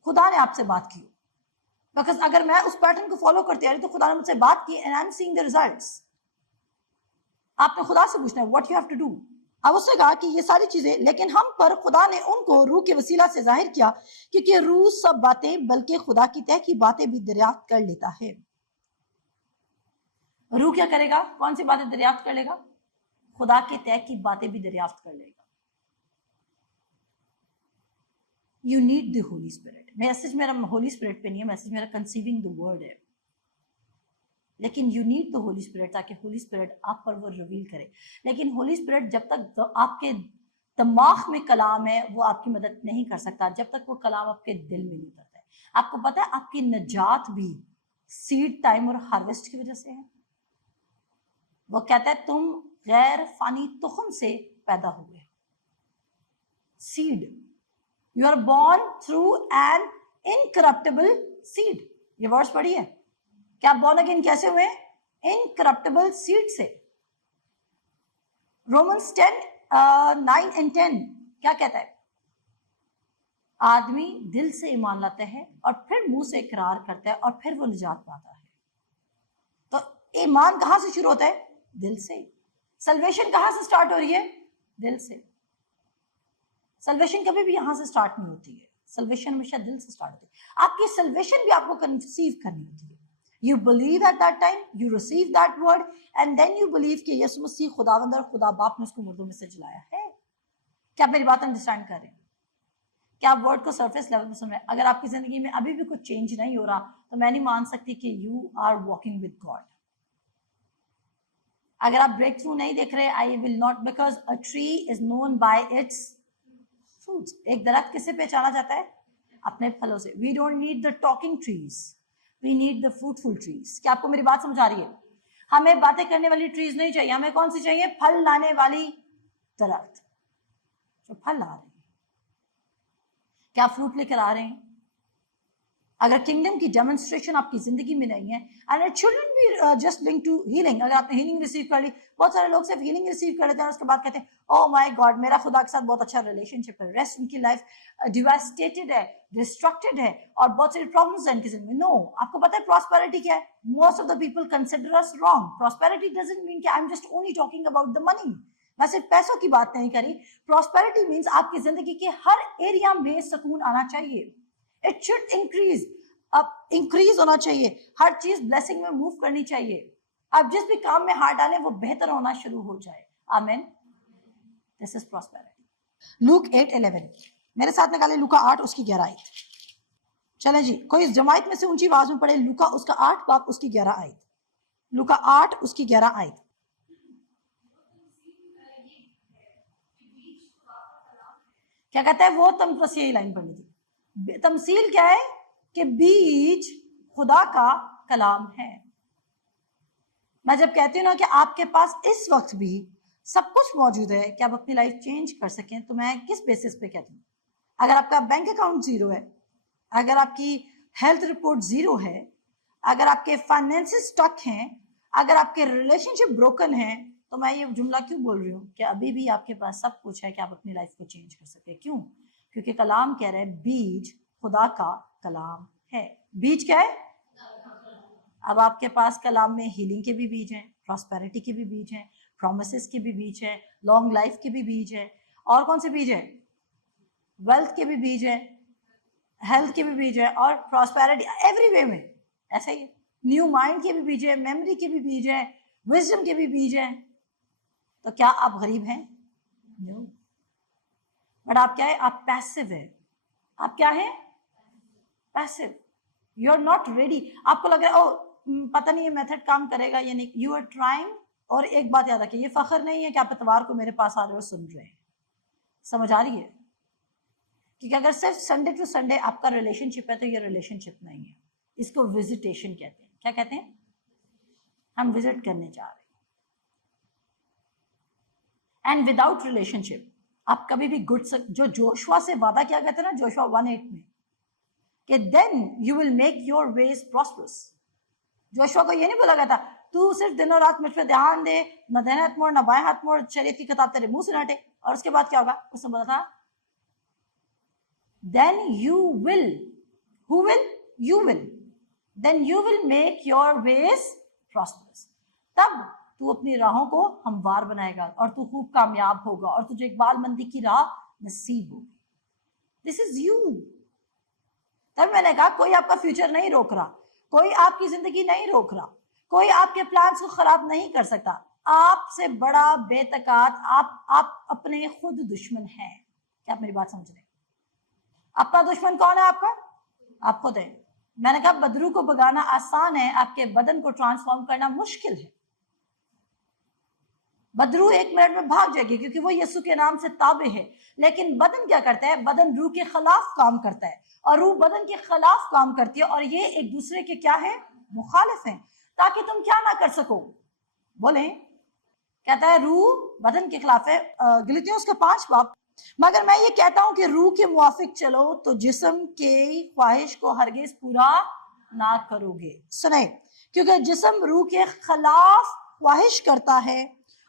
खुदा ने आपसे बात की, बिकॉज अगर मैं उस पैटर्न को फॉलो करती आ रही तो खुदा ने मुझसे बात की and I am seeing the results. आपने खुदा से पूछना है what you have to do. अब उसने कहा कि ये सारी चीजें, लेकिन हम पर खुदा ने उनको रूह के वसीला से जाहिर किया, क्योंकि रूह सब बातें बल्कि खुदा की तय की बातें भी दरियाफ्त कर लेता है। रूह क्या करेगा? कौन सी बातें दरियाफ्त कर लेगा? खुदा के तय की बातें भी दरियाफ्त कर लेगा। You need the Holy spirit. Message मेरा होली स्पिरिट पे नहीं है, मैसेज मेरा कंसीविंग द वर्ड है, लेकिन you need the Holy spirit ताकि होली स्पिरिट आप पर वो रिवील करे। लेकिन होली स्पिरिट जब तक आपके दिमाग में कलाम है वो आपकी मदद नहीं कर सकता जब तक वो कलाम आपके दिल में नहीं उतरता है। आपको पता है आपकी नजात भी सीड टाइम और हार्वेस्ट की वजह से है। वो कहता है तुम गैर फानी तुखम से पैदा हुए, seed, you are born through an incorruptible seed. ये वर्ड्स पढ़ी है क्या? बॉर्न अगेन कैसे हुए? इनकरप्टेबल सीड से। रोमन्स 10:9 and 10 क्या कहता है? आदमी दिल से ईमान लाता है और फिर मुंह से इकरार करता है और फिर वो निजात पाता है। तो ईमान कहां से शुरू होता है? दिल से। सल्वेशन कहां से स्टार्ट हो रही है? दिल से। सल्वेशन कभी भी यहां से स्टार्ट नहीं होती है, सल्वेशन हमेशा दिल से स्टार्ट होती है। आपकी सल्वेशन भी आपको कंसीव करनी होती है। You believe at that time, you receive that word, and then you believe कि यीशु मसीह खुदावंद और खुदा बाप ने उसको मुर्दों में से जलाया है। क्या आप मेरी बात अंडरस्टैंड कर रहे हैं? क्या आप वर्ड को सरफेस लेवल में सुन रहे हैं? अगर आपकी जिंदगी में अभी भी कुछ चेंज नहीं हो रहा तो मैं नहीं मान सकती कि you are walking with God. अगर आप ब्रेक थ्रू नहीं देख रहे, I will not, because a tree is known by its fruits. एक दरख्त किससे पहचाना जाता है? अपने फलों से। We don't need the talking trees, we need the fruitful trees. क्या आपको मेरी बात समझ आ रही है? हमें बातें करने वाली ट्रीज नहीं चाहिए, हमें कौन सी चाहिए? फल लाने वाली दरख्त जो फल ला रही है। क्या फ्रूट लेकर आ रहे हैं? अगर किंगडम की डेमोन्स्ट्रेशन आपकी जिंदगी में नहीं है, and it shouldn't be just link to healing. अगर आपने हीलिंग रिसीव कर ली, बहुत सारे लोग सिर्फ हीलिंग रिसीव कर लेते हैं और उसके बाद कहते हैं ओह माय गॉड मेरा खुदा के साथ बहुत अच्छा रिलेशनशिप है, रेस्ट उनकी लाइफ डिवास्टेटेड है, डिस्ट्रक्टेड है और बहुत सारी प्रॉब्लम्स हैं इनकी जिंदगी में। नो, आपको पता है प्रॉस्पेरिटी क्या है? Most of the people consider us wrong. Prosperity doesn't mean कि I am just only talking about the money. मैं सिर्फ पैसों की बात नहीं करी। प्रॉस्पेरिटी मीन्स आपकी जिंदगी के हर एरिया में सुकून आना चाहिए। इट शुड इंक्रीज, अब इंक्रीज होना चाहिए, हर चीज ब्लेसिंग में मूव करनी चाहिए। आप जिस भी काम में हाथ डालें वो बेहतर होना शुरू हो जाए। आमीन। This is prosperity. लूक 8:11, मेरे साथ निकाले लूका 8 उसकी 11 आयत। चलें जी, कोई इस जमात में से ऊंची आवाज में पढ़े लूका उसका 8 बाप उसकी 11 आयत। लूका 8 उसकी 11 आयत। क्या कहता है वो? तुम बस यही लाइन पढ़नी थी। तमसील क्या है? कि बीज खुदा का कलाम है। मैं जब कहती हूँ ना कि आपके पास इस वक्त भी सब कुछ मौजूद है कि आप अपनी लाइफ चेंज कर सकें, तो मैं किस बेसिस पे कहती हूँ? अगर आपका बैंक अकाउंट 0 है, अगर आपकी हेल्थ रिपोर्ट 0 है, अगर आपके फाइनेंसेस स्टक हैं, अगर आपके रिलेशनशिप ब्रोकन है, तो मैं ये जुमला क्यों बोल रही हूँ कि अभी भी आपके पास सब कुछ है कि आप अपनी लाइफ को चेंज कर सके। क्यों? क्योंकि कलाम कह रहे हैं बीज खुदा का कलाम है। बीज क्या है? अब आपके पास कलाम में हीलिंग के भी बीज हैं, प्रॉस्पेरिटी के भी बीज हैं, प्रॉमिसेस के भी बीज हैं, लॉन्ग लाइफ के भी बीज हैं, और कौन से बीज हैं? वेल्थ के भी बीज हैं, हेल्थ के भी बीज हैं, और प्रॉस्पेरिटी एवरी वे में ऐसा ही है। न्यू माइंड के भी बीज हैं, मेमोरी के भी बीज हैं, विजडम के भी बीज हैं। तो क्या आप गरीब हैं? नो। बट आप क्या है? आप पैसिव है। आप क्या है? Passive. You are not ready. आपको लग रहा है ओ पता नहीं ये मेथड काम करेगा या नहीं। You are trying. और एक बात याद रखिए, ये फखर नहीं है कि आप इतवार को मेरे पास आ रहे हो सुन रहे हैं। समझ आ रही है? क्योंकि अगर सिर्फ संडे टू संडे आपका रिलेशनशिप है तो ये रिलेशनशिप नहीं है, इसको विजिटेशन कहते हैं। क्या कहते हैं? हम विजिट करने जा रहे हैं। एंड विदाउट रिलेशनशिप आप कभी भी गुड जो जोशुआ से वादा किया गया था ना, जोशुआ 1:8 में, कि then you will make your ways prosperous. Joshua को ये नहीं बोला गया था तू सिर्फ दिनों रात मुझ पे ध्यान दे, न दाहिने हाथ मोड़ न बाएं हाथ मोड़, शरीयत की किताब तेरे मुंह से न हटे, और उसके बाद क्या होगा? उसने बोला था then you will, who will? You will, then you will make your ways prosperous. तब तू अपनी राहों को हमवार बनाएगा और तू खूब कामयाब होगा और तुझे इकबालमंदी की राह नसीब होगी। This is you. तब मैंने कहा कोई आपका फ्यूचर नहीं रोक रहा, कोई आपकी जिंदगी नहीं रोक रहा, कोई आपके प्लान्स को खराब नहीं कर सकता। आपसे बड़ा बेतकात आप अपने खुद दुश्मन हैं। क्या आप मेरी बात समझ रहे हैं? अपना दुश्मन कौन है आपका? आप खुद है। मैंने कहा बदरू को भगाना आसान है, आपके बदन को ट्रांसफॉर्म करना मुश्किल है। बदरू 1 मिनट में भाग जाएगी क्योंकि वो यीशु के नाम से ताबे है, लेकिन बदन क्या करता है? बदन रूह के खिलाफ काम करता है और रूह बदन के खिलाफ काम करती है, और ये एक दूसरे के क्या है? मुखालिफ हैं, ताकि तुम क्या ना कर सको। बोले, कहता है रूह बदन के खिलाफ है, गलतियों उसका 5 बाप। मगर मैं ये कहता हूं कि रूह के मुआफिक चलो तो जिस्म के ख्वाहिश को हरगिज पूरा ना करोगे। सुने, क्योंकि जिस्म रूह के खिलाफ ख्वाहिश करता है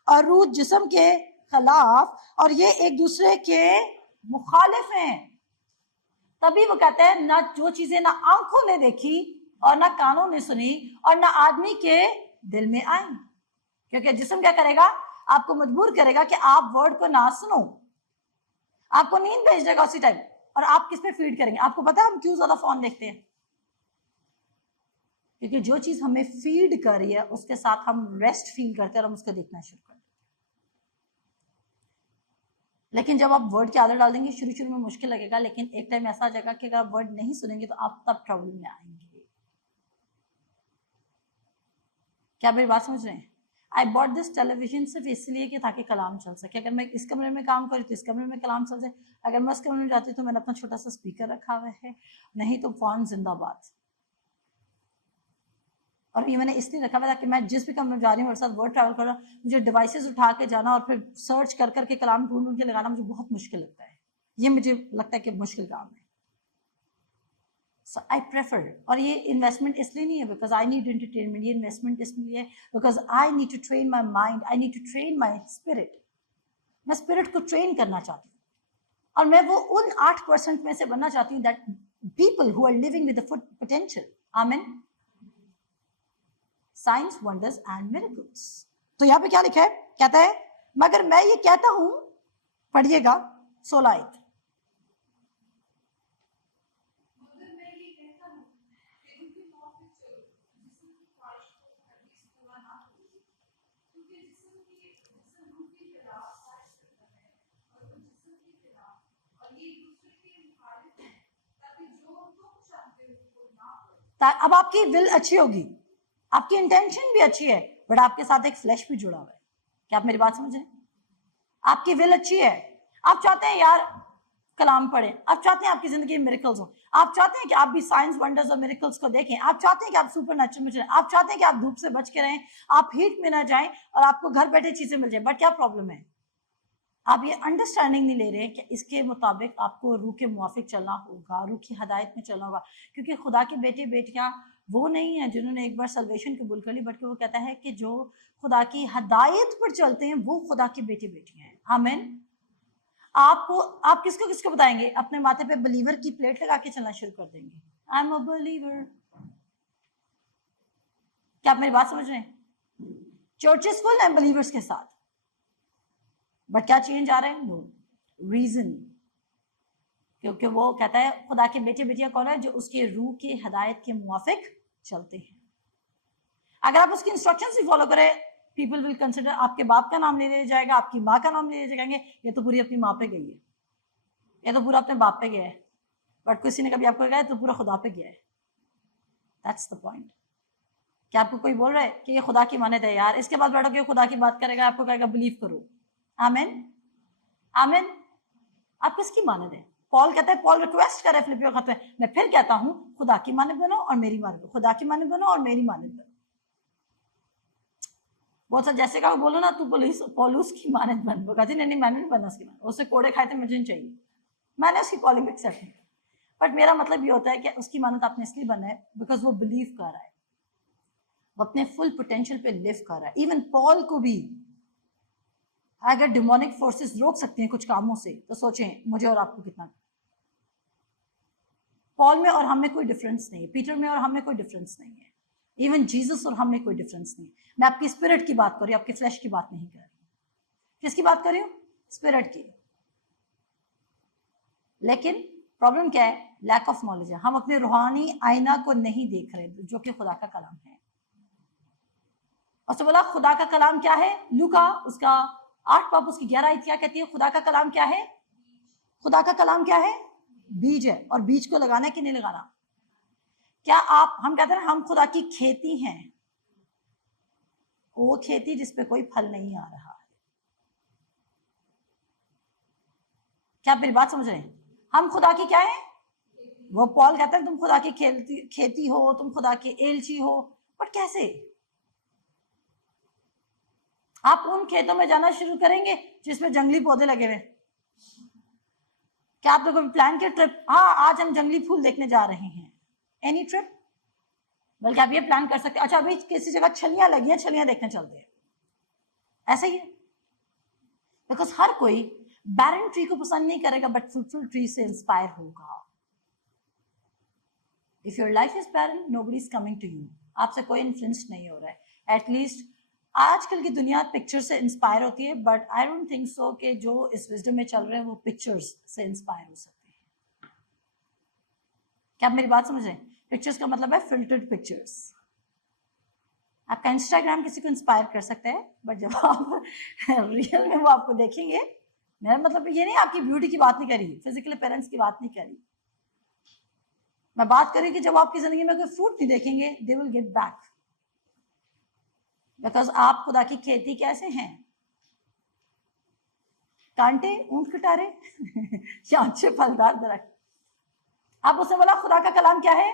और रूह जिस्म के खिलाफ, और ये एक दूसरे के मुखालिफ हैं। तभी वो कहते हैं ना जो चीजें ना आंखों ने देखी और ना कानों ने सुनी और ना आदमी के दिल में आई। क्योंकि जिस्म क्या करेगा? आपको मजबूर करेगा कि आप वर्ड को ना सुनो, आपको नींद भेज देगा उसी टाइम, और आप किस पे फीड करेंगे? आपको पता है हम क्यों ज्यादा फोन देखते हैं? क्योंकि जो चीज हमें फीड कर रही है उसके साथ हम रेस्ट फील करते हैं और हम उसको देखना शुरू करते हैं। लेकिन जब आप वर्ड की आदत डाल देंगे, शुरू में मुश्किल लगेगा, लेकिन एक टाइम ऐसा आ जाएगा कि अगर आप वर्ड नहीं सुनेंगे तो आप तब ट्रबल में आएंगे। क्या मेरी बात समझ रहे हैं? आई बॉट दिस टेलीविजन सिर्फ इसलिए कि ताकि कलाम चल सके। अगर मैं इस कमरे में काम करूँ तो इस कमरे में कलाम चल जाए, अगर मैं उस कमरे में जाती तो मैंने अपना छोटा सा स्पीकर रखा हुआ है, नहीं तो फोन जिंदाबाद। और ये मैंने इसलिए रखा हुआ था कि मैं जिस भी कमरे में जा रही हूँ मेरे साथ वर्ड ट्रैवल कर रहा हूँ, मुझे डिवाइसेस उठा के जाना और फिर सर्च कर करके कलाम ढूंढ के लगाना मुझे बहुत मुश्किल लगता है। ये मुझे लगता है कि मुश्किल काम है। सो आई प्रेफर, और ये इन्वेस्टमेंट इसलिए नहीं है बिकॉज आई नीड एंटरटेनमेंट, ये इन्वेस्टमेंट इसलिए है because I need to train my mind, I need to train my spirit. मैं स्पिरिट को ट्रेन करना चाहती हूँ, और मैं वो उन 8% में से बनना चाहती हूँ that people who are living with the full potential. आमीन। Science, wonders and miracles. तो यहाँ पे क्या लिखा है, कहता है मगर मैं ये कहता हूं, पढ़िएगा 16 आयत। अब आपकी विल अच्छी होगी, आपकी इंटेंशन भी अच्छी है, बट आपके साथ एक फ्लैश भी जुड़ा हुआ है। क्या आप मेरी बात समझ रहे हैं? आपकी विल अच्छी है, आप चाहते हैं यार कलाम पढ़े, आप चाहते हैं आपकी जिंदगी में मिरेकल्स हो, आप चाहते हैं कि आप भी साइंस, वंडर्स और मिरेकल्स को देखें, आप चाहते हैं कि आप सुपर नेचुरल में चलें, आप चाहते हैं कि आप धूप से बच के रहें, आप हीट में ना जाएं और आपको घर बैठे चीजें मिल जाए। बट क्या प्रॉब्लम है, आप ये अंडरस्टैंडिंग नहीं ले रहे कि इसके मुताबिक आपको रूह के मुआफिक चलना होगा, रूह की हदायत में चलना होगा। क्योंकि खुदा के बेटे बेटियां वो नहीं है जिन्होंने एक बार सल्वेशन कबूल कर ली, बल्कि वो कहता है कि जो खुदा की हदायत पर चलते हैं वो खुदा के बेटे बेटियां हैं। आमीन। आपको, आप किसको किसको बताएंगे? अपने माथे पे बिलीवर की प्लेट लगा के चलना शुरू कर देंगे, आई एम अ बिलीवर। क्या आप मेरी बात समझ रहे हैं? चर्चेस फुल है बिलीवर्स के साथ, बट क्या चेंज आ रहा है? नो रीजन, क्योंकि वो कहता है खुदा के बेटे बेटियां कौन है? जो उसके रूह के हदायत के मुआफिक चलते हैं। अगर आप उसकी इंस्ट्रक्शंस भी फॉलो करें, पीपल विल कंसिडर, आपके बाप का नाम ले लिया जाएगा, आपकी माँ का नाम ले लिया जाएंगे, ये तो पूरी अपनी माँ पे गई है, ये तो पूरा अपने बाप पे गया है। बट किसी ने कभी आपको कहा तो पूरा खुदा पे गया है। That's the point. क्या आपको कोई बोल रहा है कि ये खुदा की मानद है यार, इसके बाद बैठो कि खुदा की बात करेगा, आपको कहेगा बिलीव करो। आमीन। आमीन। आप किसकी मानद है? पॉल कहता है, पॉल रिक्वेस्ट करे फिलिपियों खत में, मैं फिर कहता हूं खुदा की मानद बनो और मेरी मानद बनो, खुदा की मानद बनो और मेरी मानद बनो। बहुत सा जैसे का बोलो ना, तू पौलुस की मानद बन, वो कहती नहीं मैंने नहीं बनना उसकी मानद, उससे कोड़े खाए थे मुझे नहीं चाहिए, मैंने उसकी कॉलिंग एक्सेप्ट नहीं। बट मेरा मतलब ये होता है कि उसकी मानद आपने इसलिए बनना है बिकॉज वो बिलीव कर रहा है, वो अपने फुल पोटेंशियल पे लिव कर रहा है। इवन पॉल को भी अगर डिमोनिक फोर्सेस रोक सकते हैं कुछ कामों से, तो सोचें मुझे और आपको कितना। पॉल में और हम में कोई डिफरेंस नहीं है, पीटर में और हम में कोई डिफरेंस नहीं है, इवन जीसस और हम में कोई डिफरेंस नहीं। मैं आपकी स्पिरिट की बात कर रही हूँ, आपकी फ्लैश की बात नहीं कर रही। किसकी बात कर रही हूँ? स्पिरिट की। लेकिन प्रॉब्लम क्या है? लैक ऑफ नॉलेज है। हम अपने रूहानी आईना को नहीं देख रहे, जो कि खुदा का कलाम है। और तो बोला खुदा का कलाम क्या है? लूका उसका 8 बाब उसकी 11 आयत क्या कहती है? खुदा का कलाम क्या है? खुदा का कलाम क्या है? बीज है। और बीज को लगाना है कि नहीं लगाना? क्या आप, हम कहते हैं हम खुदा की खेती हैं, वो खेती जिसपे कोई फल नहीं आ रहा है। क्या आप मेरी बात समझ रहे हैं? हम खुदा की क्या है? वो पॉल कहता है तुम खुदा की खेती हो, तुम खुदा के एलची हो। बट कैसे? आप उन खेतों में जाना शुरू करेंगे जिसमें जंगली पौधे लगे हुए। क्या आप लोगों प्लान के ट्रिप, हाँ आज हम जंगली फूल देखने जा रहे हैं, एनी ट्रिप? बल्कि आप ये प्लान कर सकते हैं, अच्छा अभी किसी जगह छलियां लगी हैं, छलियां देखने चलते हैं, ऐसा ही है। बिकॉज हर कोई बैरन ट्री को पसंद नहीं करेगा, बट फ्रूटफुल ट्री से इंस्पायर होगा। If your life is barren, nobody is coming to you, आपसे कोई इन्फ्लुएंस नहीं हो रहा है। एटलीस्ट आजकल की दुनिया पिक्चर से इंस्पायर होती है, but I don't think so कि जो इस विजडम में चल रहे हैं वो पिक्चर्स से इंस्पायर हो सकते हैं। क्या आप मेरी बात समझ रहे हैं? पिक्चर्स का मतलब है फिल्टर्ड पिक्चर्स। आपका इंस्टाग्राम किसी को इंस्पायर कर सकता है, बट जब आप रियल में वो आपको देखेंगे, मेरा मतलब ये नहीं आपकी ब्यूटी की बात नहीं करी, फिजिकल अपीयरेंस की बात नहीं करी, मैं बात करी कि जब आपकी जिंदगी में कोई फ्रूट नहीं देखेंगे, they will get back. Because आप खुदा की खेती कैसे हैं? कांटे, ऊंट कटारे या अच्छे फलदार दरख्त? आप उसने बोला खुदा का कलाम क्या है?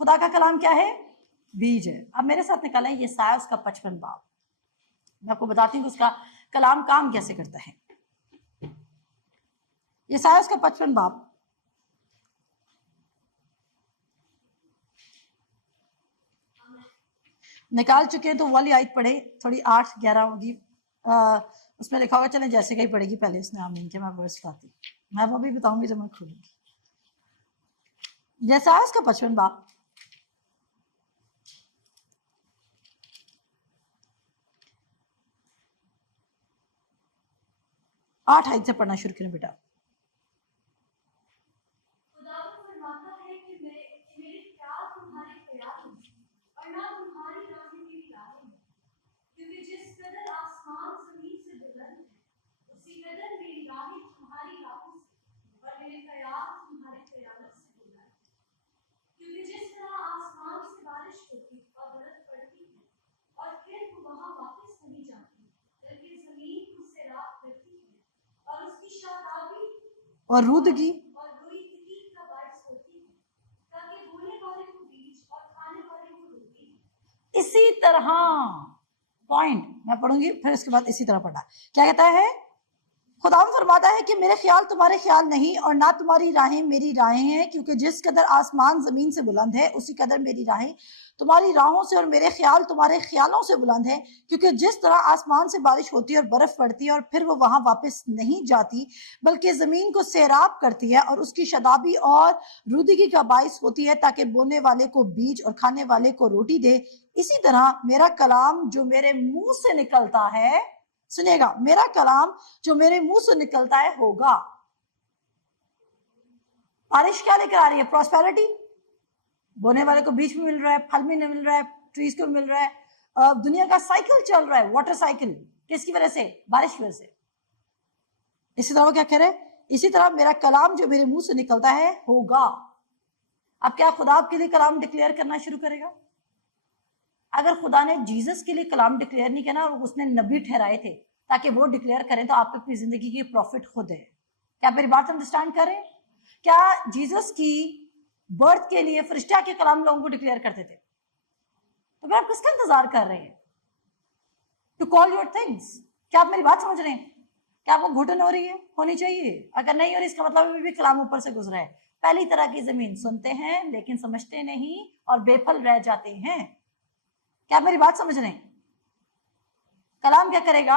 खुदा का कलाम क्या है? बीज है। अब मेरे साथ निकाला है यशायाह उसका 55 बाब। मैं आपको बताती हूँ कि उसका कलाम काम कैसे करता है। यशायाह उसका 55 बाब निकाल चुके हैं तो वाली आयत पढ़े, थोड़ी 8-11 होगी, उसमें लिखा होगा, चलें जैसे कहीं पढ़ेगी, पहले उसने आमीन के मैं वर्स बताती, मैं वो भी बताऊंगी जब मैं खोलूंगी। जैसा है उसका 55 बाप, आठ आयत से पढ़ना शुरू करें बेटा। और रूदगी इसी तरह, पॉइंट मैं पढ़ूंगी फिर उसके बाद इसी तरह पढ़ा। क्या कहता है? खुदा फरमाता है कि मेरे ख्याल तुम्हारे ख्याल नहीं और ना तुम्हारी राहें मेरी राहें हैं, क्योंकि जिस कदर आसमान जमीन से बुलंद है उसी कदर मेरी राहें तुम्हारी राहों से और मेरे ख्याल तुम्हारे ख्यालों से बुलंद है। क्योंकि जिस तरह आसमान से बारिश होती है और बर्फ पड़ती है और फिर वो वहां वापस नहीं जाती बल्कि जमीन को सैराब करती है और उसकी शदाबी और रुदगी का बाइस होती है ताकि बोने वाले को बीज और खाने वाले को रोटी दे, इसी तरह मेरा कलाम जो मेरे मुंह से निकलता है, सुनिएगा, मेरा कलाम जो मेरे मुंह से निकलता है होगा। बारिश क्या लेकर आ रही है? प्रॉस्पेरिटी। बोने वाले को बीज में मिल रहा है, फल में मिल रहा है, ट्रीज को मिल रहा है। दुनिया का साइकिल चल रहा है, वाटर साइकिल, किसकी वजह से? बारिश की वजह से। इसी तरह वो क्या कह रहे हैं? इसी तरह मेरा कलाम जो मेरे मुंह से निकलता है होगा। अब क्या खुदा आपके लिए कलाम डिक्लेयर करना शुरू करेगा? अगर खुदा ने जीसस के लिए कलाम डिक्लेयर नहीं किया ना, उसने नबी ठहराए थे ताकि वो डिक्लेयर करें, तो आप अपनी जिंदगी की प्रॉफिट खुद है। क्या मेरी बात अंडरस्टैंड कर रहे हैं? क्या जीसस की बर्थ के लिए फरिश्ता के कलाम लोगों को डिक्लेयर करते थे? तो फिर आप किसका इंतजार कर रहे हैं? To call your things. क्या आप मेरी बात समझ रहे हैं? क्या आपको घुटन हो रही है? होनी चाहिए। अगर नहीं हो रही, इसका मतलब अभी भी कलाम ऊपर से गुजरा है। पहली तरह की जमीन, सुनते हैं लेकिन समझते नहीं और बेफल रह जाते हैं। क्या आप मेरी बात समझ रहे हैं? कलाम क्या करेगा?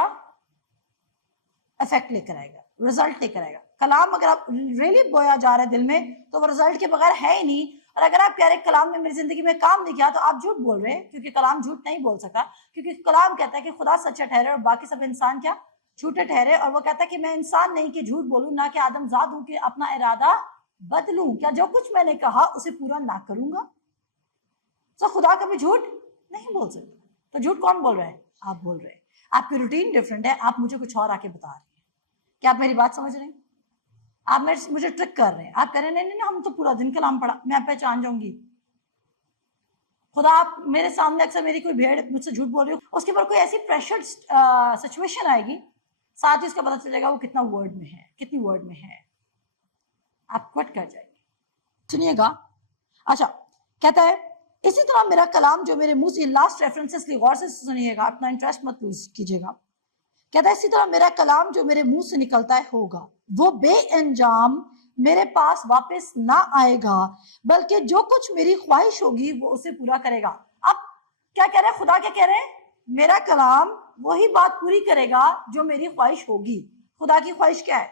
इफेक्ट लेकर आएगा, रिजल्ट लेकर आएगा। कलाम अगर आप रियली बोया जा रहा है दिल में, तो वो रिजल्ट के बगैर है ही नहीं। और अगर आप कह रहे कलाम ने मेरी जिंदगी में काम नहीं किया, तो आप झूठ बोल रहे हैं, क्योंकि कलाम झूठ नहीं बोल सकता। क्योंकि कलाम कहता है कि खुदा सच्चा ठहरे और बाकी सब इंसान क्या? झूठे ठहरे। और वो कहता है कि मैं इंसान नहीं कि झूठ बोलूं, ना कि आदमजाद हूं कि अपना इरादा बदलूं। क्या जो कुछ मैंने कहा उसे पूरा ना करूंगा? तो खुदा कभी झूठ नहीं बोल सकता। तो झूठ कौन बोल रहा है? आप बोल रहे हैं। आपकी रूटीन डिफरेंट है, आप मुझे कुछ और आके बता रहे हैं। क्या आप मेरी बात समझ रहे हैं? आप मुझे ट्रिक कर रहे हैं। आप कह रहे हैं नहीं नहीं, हम तो पूरा दिन कलाम पढ़ा, मैं पहचान जाऊंगी। खुदा आप मेरे सामने अक्सर मेरी कोई भेड़ मुझसे झूठ बोल रही हो, उसके ऊपर कोई ऐसी प्रेशर सिचुएशन आएगी, साथ ही उसका पता चलेगा वो कितना वर्ड में है, कितनी वर्ड में है, आप क्विट कर जाएंगे। सुनिएगा, अच्छा कहता है इसी तरह मेरा कलाम जो मेरे मुंह से, लास्ट रेफरेंसेस लिए गौर से सुनिएगा, अपना इंटरेस्ट मत लूज कीजिएगा। कहता है इसी तरह मेरा कलाम जो मेरे मुंह से निकलता है होगा, वो बेअंजाम मेरे पास वापस ना आएगा, बल्कि जो कुछ मेरी ख्वाहिश होगी वो उसे पूरा करेगा। अब क्या कह रहे हैं खुदा? क्या कह रहे हैं? मेरा कलाम वही बात पूरी करेगा जो मेरी ख्वाहिश होगी। खुदा की ख्वाहिश क्या है?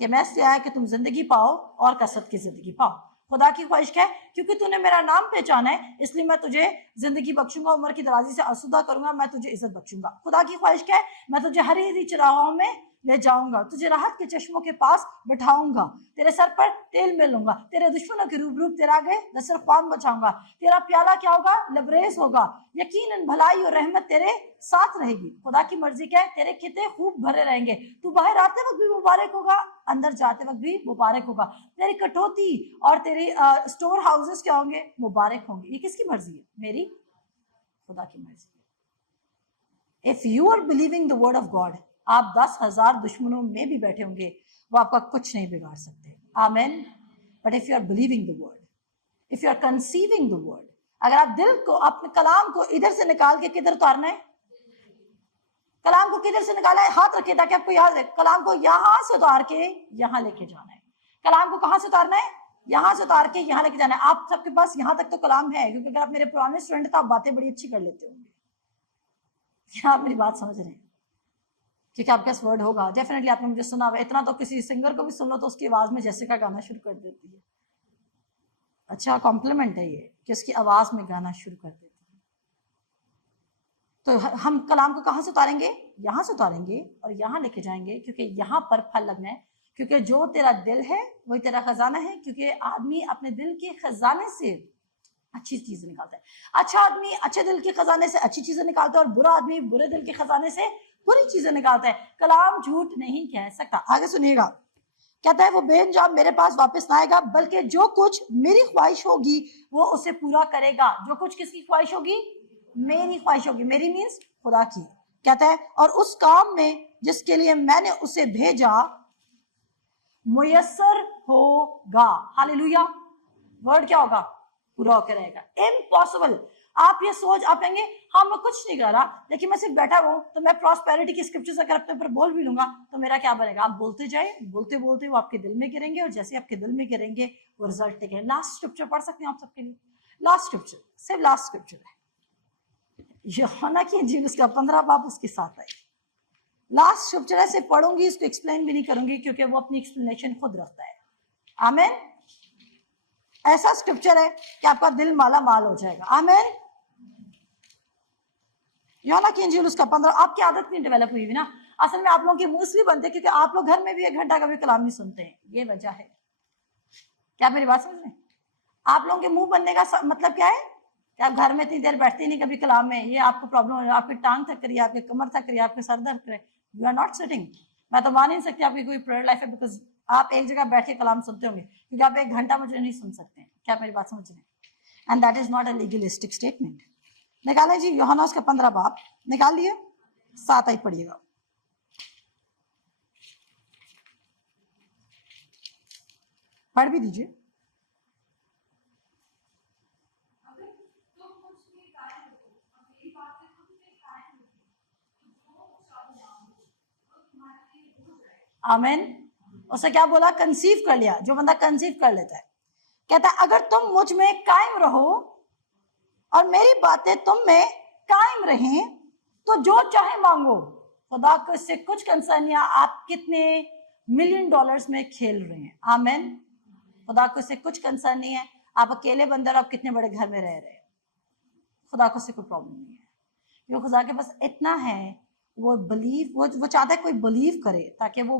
कि मैं इसलिए आया कि तुम जिंदगी पाओ और कसरत की जिंदगी पाओ। खुदा की ख्वाहिश क्या है? क्योंकि तूने मेरा नाम पहचाना है, इसलिए मैं तुझे जिंदगी बख्शूंगा, उम्र की दराजी से आसूदा करूंगा, मैं तुझे इज्जत बख्शूंगा। खुदा की ख्वाहिश क्या है? मैं तुझे हरी हरी चरागाहों में ले जाऊंगा, तुझे राहत के चश्मों के पास बिठाऊंगा, तेरे सर पर तेल मिलूंगा, तेरे दुश्मनों के रूबरू तेरा आगे दस्तरख्वान बचाऊंगा, तेरा प्याला क्या होगा? लबरेज होगा। यकीनन भलाई और रहमत तेरे साथ रहेगी। खुदा की मर्जी क्या है? तेरे खिते खूब भरे रहेंगे, तू बाहर आते वक्त भी मुबारक होगा, अंदर जाते वक्त भी मुबारक होगा। तेरी कटौती और तेरी स्टोर हाउसेस क्या होंगे? मुबारक होंगे। ये किसकी मर्जी है? मेरी, खुदा की मर्जी। If you are believing the word of God, आप 10,000 दुश्मनों में भी बैठे होंगे, वो आपका कुछ नहीं बिगाड़ सकते। Amen. But if you are believing the word, if you are conceiving the word, अगर आप दिल को, अपने कलाम को इधर से निकाल के किधर उतारना है? कलाम को किधर से निकाला है? हाथ रखिए ताकि आपको याद रहे। कलाम को यहां से उतार के यहां लेके जाना है। कलाम को कहां से उतारना है? यहाँ से उतार के यहाँ लेके जाना है। आप सबके पास यहाँ तक तो कलाम है, क्योंकि अगर आप मेरे पुराने स्टूडेंट तो आप बातें बड़ी अच्छी कर लेते होंगे। क्या आप मेरी बात समझ रहे हैं? क्योंकि आपके पास वर्ड होगा डेफिनेटली। आपने मुझे सुना हुआ, इतना तो किसी सिंगर को भी सुन लो तो उसकी आवाज में जैसे का गाना शुरू कर देती है। अच्छा कॉम्प्लीमेंट है ये कि उसकी आवाज में गाना शुरू कर देती है। तो हम कलाम को कहाँ से उतारेंगे? यहाँ से उतारेंगे और यहाँ लेके जाएंगे, क्योंकि यहाँ पर फल लगना है। क्योंकि जो तेरा दिल है वही तेरा खजाना है, क्योंकि आदमी अपने दिल के खजाने से अच्छी चीजें निकालता है। अच्छा आदमी अच्छे दिल के खजाने से अच्छी चीजें निकालता है और बुरा आदमी बुरे दिल के खजाने से बुरी चीजें निकालता है। कलाम झूठ नहीं कह सकता। आगे सुनिएगा, कहता है वो बेअंजाम मेरे पास वापस ना आएगा, बल्कि जो कुछ मेरी ख्वाहिश होगी वो उसे पूरा करेगा। जो कुछ किसकी ख्वाहिश होगी? मेरी ख्वाहिश होगी। मेरी मीन्स खुदा की। कहता है और उस काम में जिसके लिए मैंने उसे भेजा मुयस्सर होगा। हालेलुया। वर्ड क्या होगा? पूरा होकर रहेगा। इम्पॉसिबल। आप ये सोच, आप कहेंगे हाँ मैं कुछ नहीं कर रहा, लेकिन मैं सिर्फ बैठा हूं तो मैं प्रॉस्पेरिटी की स्क्रिप्चर्स अगर अपने ऊपर बोल भी लूंगा तो मेरा क्या बनेगा? आप बोलते जाए, बोलते बोलते वो आपके दिल में गिरेंगे, और जैसे आपके दिल में गिरेंगे वो रिजल्ट देंगे। लास्ट स्क्रिप्चर पढ़ सकते हैं आप सबके लिए? लास्ट स्क्रिप्चर, सिर्फ लास्ट स्क्रिप्चर है यूहन्ना की इंजील उसका 15 बाब उसके साथ है। लास्ट स्क्रिप्चर है, सिर्फ पढ़ूंगी, इसको एक्सप्लेन भी नहीं करूंगी क्योंकि वो अपनी एक्सप्लेनेशन खुद रखता है। आमीन। ऐसा स्क्रिप्चर है कि आपका दिल माला माल हो जाएगा। आमीन। यूहन्ना की इंजील उसका 15। आपकी आदत नहीं डेवलप हुई ना। असल में आप लोगों के मुंह इसलिए बनते हैं क्योंकि आप लोग घर में भी 1 घंटा कभी कलाम नहीं सुनते हैं। ये वजह है। क्या मेरी बात समझ रहे हैं? आप लोगों के मुंह बनने का मतलब क्या है कि आप घर में इतनी देर बैठते नहीं कभी कलाम में। ये आपको प्रॉब्लम हो रही है, आपकी टांग थक रही है, आपकी कमर थक रही है, आपके सर दर्द करे। You are not sitting. मैं तो मान नहीं सकती आपकी कोई प्रेयर लाइफ है, बिकॉज आप एक जगह बैठ के कलाम सुनते होंगे, क्योंकि आप 1 घंटा मुझे नहीं सुन सकते। क्या मेरी बात समझ रहे हैं? And that is not a legalistic statement. निकालें जी यूहन्ना उसका 15 बाब निकाल लिए। 7 आई पढ़िएगा। पढ़ भी दीजिए। आमीन। उसे क्या बोला? कंसीव कर लिया। जो बंदा कंसीव कर लेता है, कहता है अगर तुम मुझ में कायम रहो और मेरी बातें तुम में कायम रहें तो जो चाहे मांगो। खुदा को इससे कुछ कंसर्न नहीं। आप कितने $1,000,000 में खेल रहे हैं। आमीन। खुदा को इससे कुछ कंसर्न नहीं है। आप अकेले बंदर, आप कितने बड़े घर में रह रहे हैं, खुदा को इससे कोई प्रॉब्लम नहीं है। क्योंकि खुदा के पास इतना है, वो बिलीव, वो चाहता है कोई बिलीव करे ताकि वो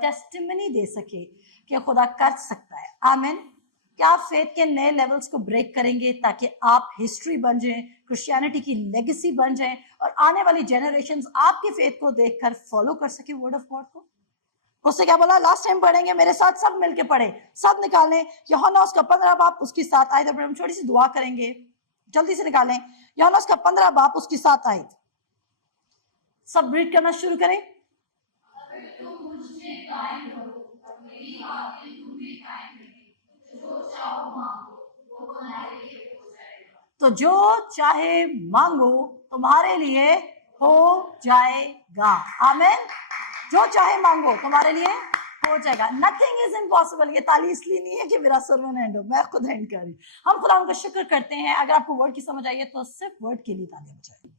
टेस्टिमनी दे सके कि खुदा कर सकता है। आमीन। क्या आप फेथ के नए लेवल्स को ब्रेक करेंगे ताकि आप हिस्ट्री बन जाएं, क्रिश्चियनिटी की लेगेसी बन जाएं, और आने वाली जनरेशंस आपके फेथ को देखकर फॉलो कर सके वर्ड ऑफ गॉड को? उससे क्या बोला? लास्ट टाइम पढ़ेंगे, मेरे साथ सब मिलके पढ़े, सब निकालें। यूहन्ना उसका 15 बाब उसकी 7 आयत। हम छोटी सी दुआ करेंगे, जल्दी से निकालें। यूहन्ना उसका 15 बाब उसकी 7 आयत। सब रीड करना शुरू करें। तो जो चाहे मांगो तुम्हारे लिए हो जाएगा। आमीन। जो चाहे मांगो तुम्हारे लिए हो जाएगा। Nothing is impossible. ये ताली इसलिए नहीं है कि मेरा सर्मन एंड हो, मैं खुद एंड कर रही हूँ। हम खुदा का शुक्र करते हैं। अगर आपको वर्ड की समझ आई है तो सिर्फ वर्ड के लिए ताली बजाएं।